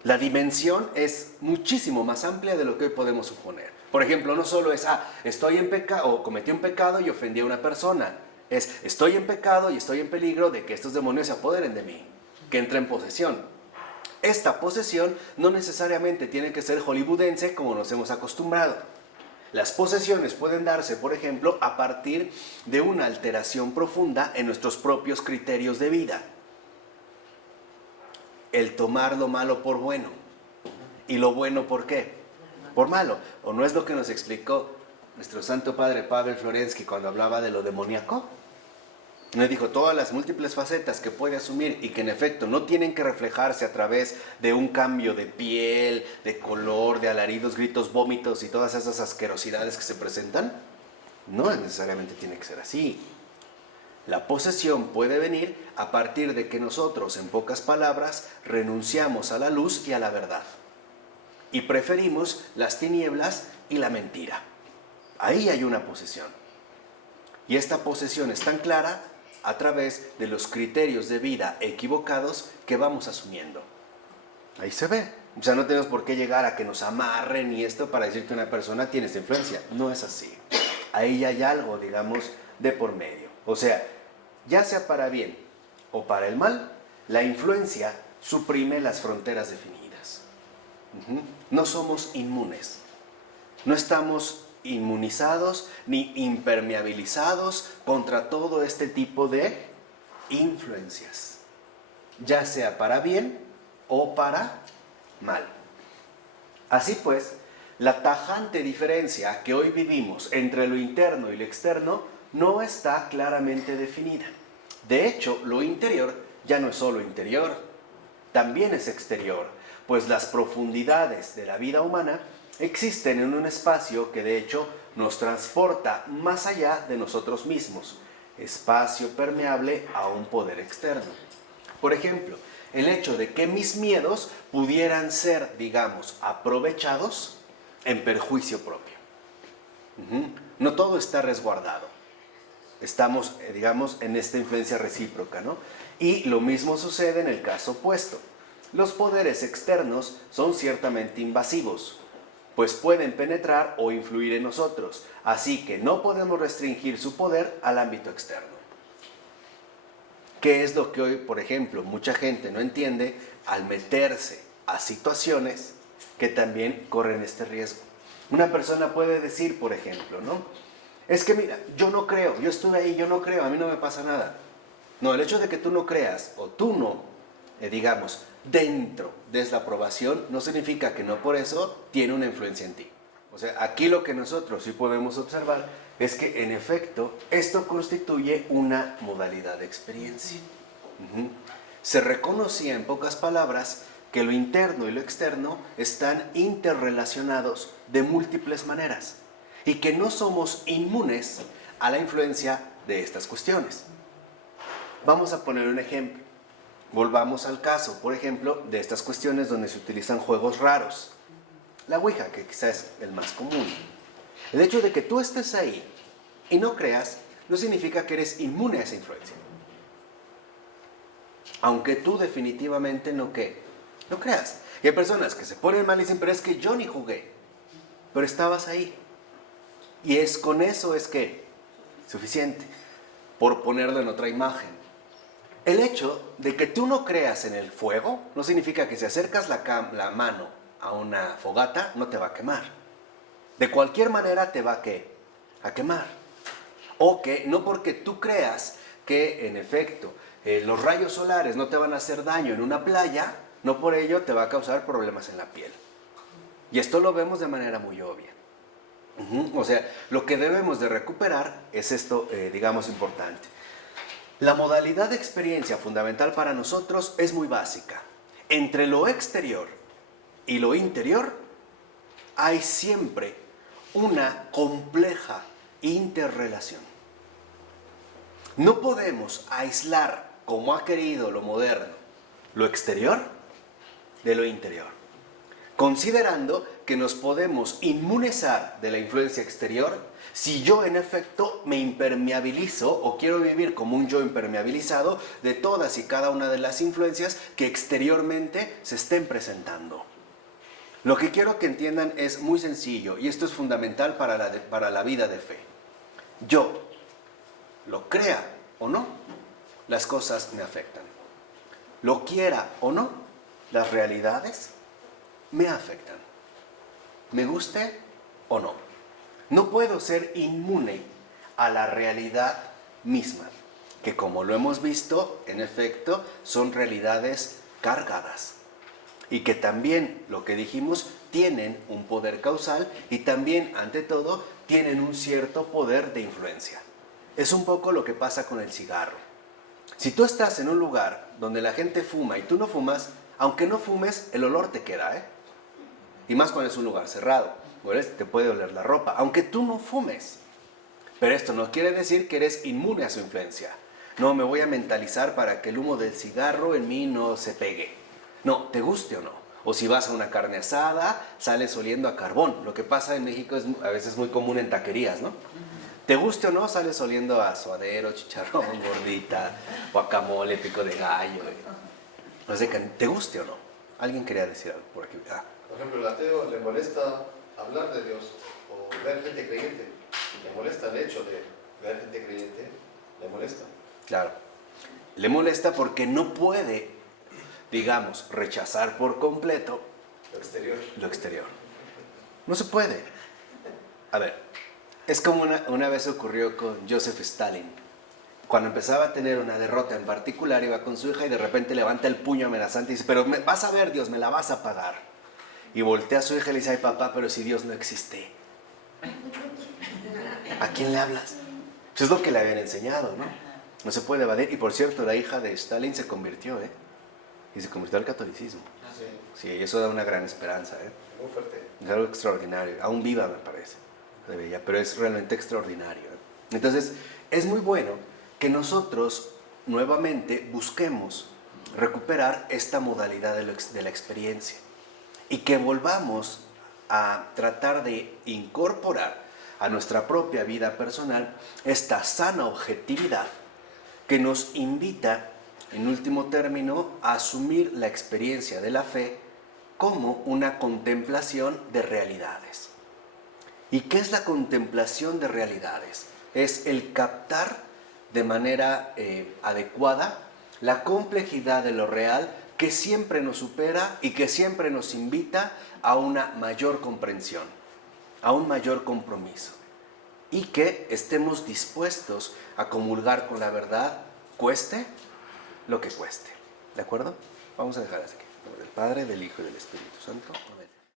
La dimensión es muchísimo más amplia de lo que hoy podemos suponer. Por ejemplo, no solo es, estoy en pecado, o cometí un pecado y ofendí a una persona. Es, estoy en pecado y estoy en peligro de que estos demonios se apoderen de mí, que entre en posesión. Esta posesión no necesariamente tiene que ser hollywoodense como nos hemos acostumbrado. Las posesiones pueden darse, por ejemplo, a partir de una alteración profunda en nuestros propios criterios de vida. El tomar lo malo por bueno. ¿Y lo bueno por qué? Por malo. ¿O no es lo que nos explicó nuestro Santo Padre Pavel Florensky cuando hablaba de lo demoníaco? Nos dijo todas las múltiples facetas que puede asumir y que en efecto no tienen que reflejarse a través de un cambio de piel, de color, de alaridos, gritos, vómitos y todas esas asquerosidades que se presentan. No necesariamente tiene que ser así. La posesión puede venir a partir de que nosotros, en pocas palabras, renunciamos a la luz y a la verdad. Y preferimos las tinieblas y la mentira. Ahí hay una posesión. Y esta posesión es tan clara a través de los criterios de vida equivocados que vamos asumiendo. Ahí se ve. O sea, no tenemos por qué llegar a que nos amarren y esto para decir que una persona tiene esta influencia. No es así. Ahí hay algo, digamos, de por medio. O sea, ya sea para bien o para el mal, la influencia suprime las fronteras definidas. No somos inmunes. No estamos inmunizados ni impermeabilizados contra todo este tipo de influencias, ya sea para bien o para mal. Así pues, la tajante diferencia que hoy vivimos entre lo interno y lo externo no está claramente definida. De hecho, lo interior ya no es solo interior, también es exterior, pues las profundidades de la vida humana existen en un espacio que de hecho nos transporta más allá de nosotros mismos, espacio permeable a un poder externo. Por ejemplo, el hecho de que mis miedos pudieran ser, digamos, aprovechados en perjuicio propio. No todo está resguardado. Estamos, digamos, en esta influencia recíproca, ¿no? Y lo mismo sucede en el caso opuesto. Los poderes externos son ciertamente invasivos, pues pueden penetrar o influir en nosotros, así que no podemos restringir su poder al ámbito externo. ¿Qué es lo que hoy, por ejemplo, mucha gente no entiende al meterse a situaciones que también corren este riesgo? Una persona puede decir, por ejemplo, ¿no? Es que mira, yo no creo, yo estuve ahí, yo no creo, a mí no me pasa nada. No, el hecho de que tú no creas o tú no, digamos, dentro de esta aprobación, no significa que no por eso tiene una influencia en ti. O sea, aquí lo que nosotros sí podemos observar es que en efecto esto constituye una modalidad de experiencia. Se reconocía en pocas palabras que lo interno y lo externo están interrelacionados de múltiples maneras y que no somos inmunes a la influencia de estas cuestiones. Vamos a poner un ejemplo. Volvamos al caso, por ejemplo, de estas cuestiones donde se utilizan juegos raros. La Ouija, que quizás es el más común. El hecho de que tú estés ahí y no creas, no significa que eres inmune a esa influencia. Aunque tú definitivamente no creas. Y hay personas que se ponen mal y dicen, pero es que yo ni jugué. Pero estabas ahí. Y es con eso es que suficiente. Por ponerlo en otra imagen. El hecho de que tú no creas en el fuego no significa que si acercas la mano a una fogata no te va a quemar. De cualquier manera te va a quemar. O que no porque tú creas que en efecto los rayos solares no te van a hacer daño en una playa, no por ello te va a causar problemas en la piel. Y esto lo vemos de manera muy obvia. O sea, lo que debemos de recuperar es esto, digamos, importante. La modalidad de experiencia fundamental para nosotros es muy básica. Entre lo exterior y lo interior hay siempre una compleja interrelación. No podemos aislar, como ha querido lo moderno, lo exterior de lo interior, considerando que nos podemos inmunizar de la influencia exterior si yo en efecto me impermeabilizo o quiero vivir como un yo impermeabilizado de todas y cada una de las influencias que exteriormente se estén presentando. Lo que quiero que entiendan es muy sencillo y esto es fundamental para la vida de fe. Yo, lo crea o no, las cosas me afectan. Lo quiera o no, las realidades me afectan. Me guste o no. No puedo ser inmune a la realidad misma, que como lo hemos visto, en efecto, son realidades cargadas. Y que también, lo que dijimos, tienen un poder causal y también, ante todo, tienen un cierto poder de influencia. Es un poco lo que pasa con el cigarro. Si tú estás en un lugar donde la gente fuma y tú no fumas, aunque no fumes, el olor te queda, ¿eh? Y más cuando es un lugar cerrado, te puede oler la ropa, aunque tú no fumes. Pero esto no quiere decir que eres inmune a su influencia. No, me voy a mentalizar para que el humo del cigarro en mí no se pegue. No, te guste o no. O si vas a una carne asada, sales oliendo a carbón. Lo que pasa en México es a veces muy común en taquerías, ¿no? Te guste o no, sales oliendo a suadero, chicharrón, gordita, guacamole, pico de gallo. No sé, ¿te guste o no? ¿Alguien quería decir algo por aquí? Por ejemplo, el ateo le molesta hablar de Dios o ver gente creyente. Le molesta el hecho de ver gente creyente, le molesta. Claro. Le molesta porque no puede digamos, rechazar por completo Lo exterior. lo exterior. No se puede. A ver, es como una vez ocurrió con Joseph Stalin. Cuando empezaba a tener una derrota en particular, iba con su hija y de repente levanta el puño amenazante y dice, pero vas a ver, Dios, me la vas a pagar. Y voltea a su hija y le dice, ay papá, pero si Dios no existe, ¿a quién le hablas? Eso es lo que le habían enseñado, ¿no? No se puede evadir. Y por cierto, la hija de Stalin se convirtió, ¿eh? Y se convirtió al catolicismo. Ah, sí. Sí, y eso da una gran esperanza, ¿eh? Muy fuerte. Es algo extraordinario. Aún viva, me parece. De ella, pero es realmente extraordinario, ¿eh? Entonces, es muy bueno que nosotros nuevamente busquemos recuperar esta modalidad de la experiencia y que volvamos a tratar de incorporar a nuestra propia vida personal esta sana objetividad que nos invita, en último término, a asumir la experiencia de la fe como una contemplación de realidades. ¿Y qué es la contemplación de realidades? Es el captar de manera adecuada la complejidad de lo real que siempre nos supera y que siempre nos invita a una mayor comprensión, a un mayor compromiso, y que estemos dispuestos a comulgar con la verdad, cueste lo que cueste. ¿De acuerdo? Vamos a dejar así. En nombre del Padre, del Hijo y del Espíritu Santo. Amén.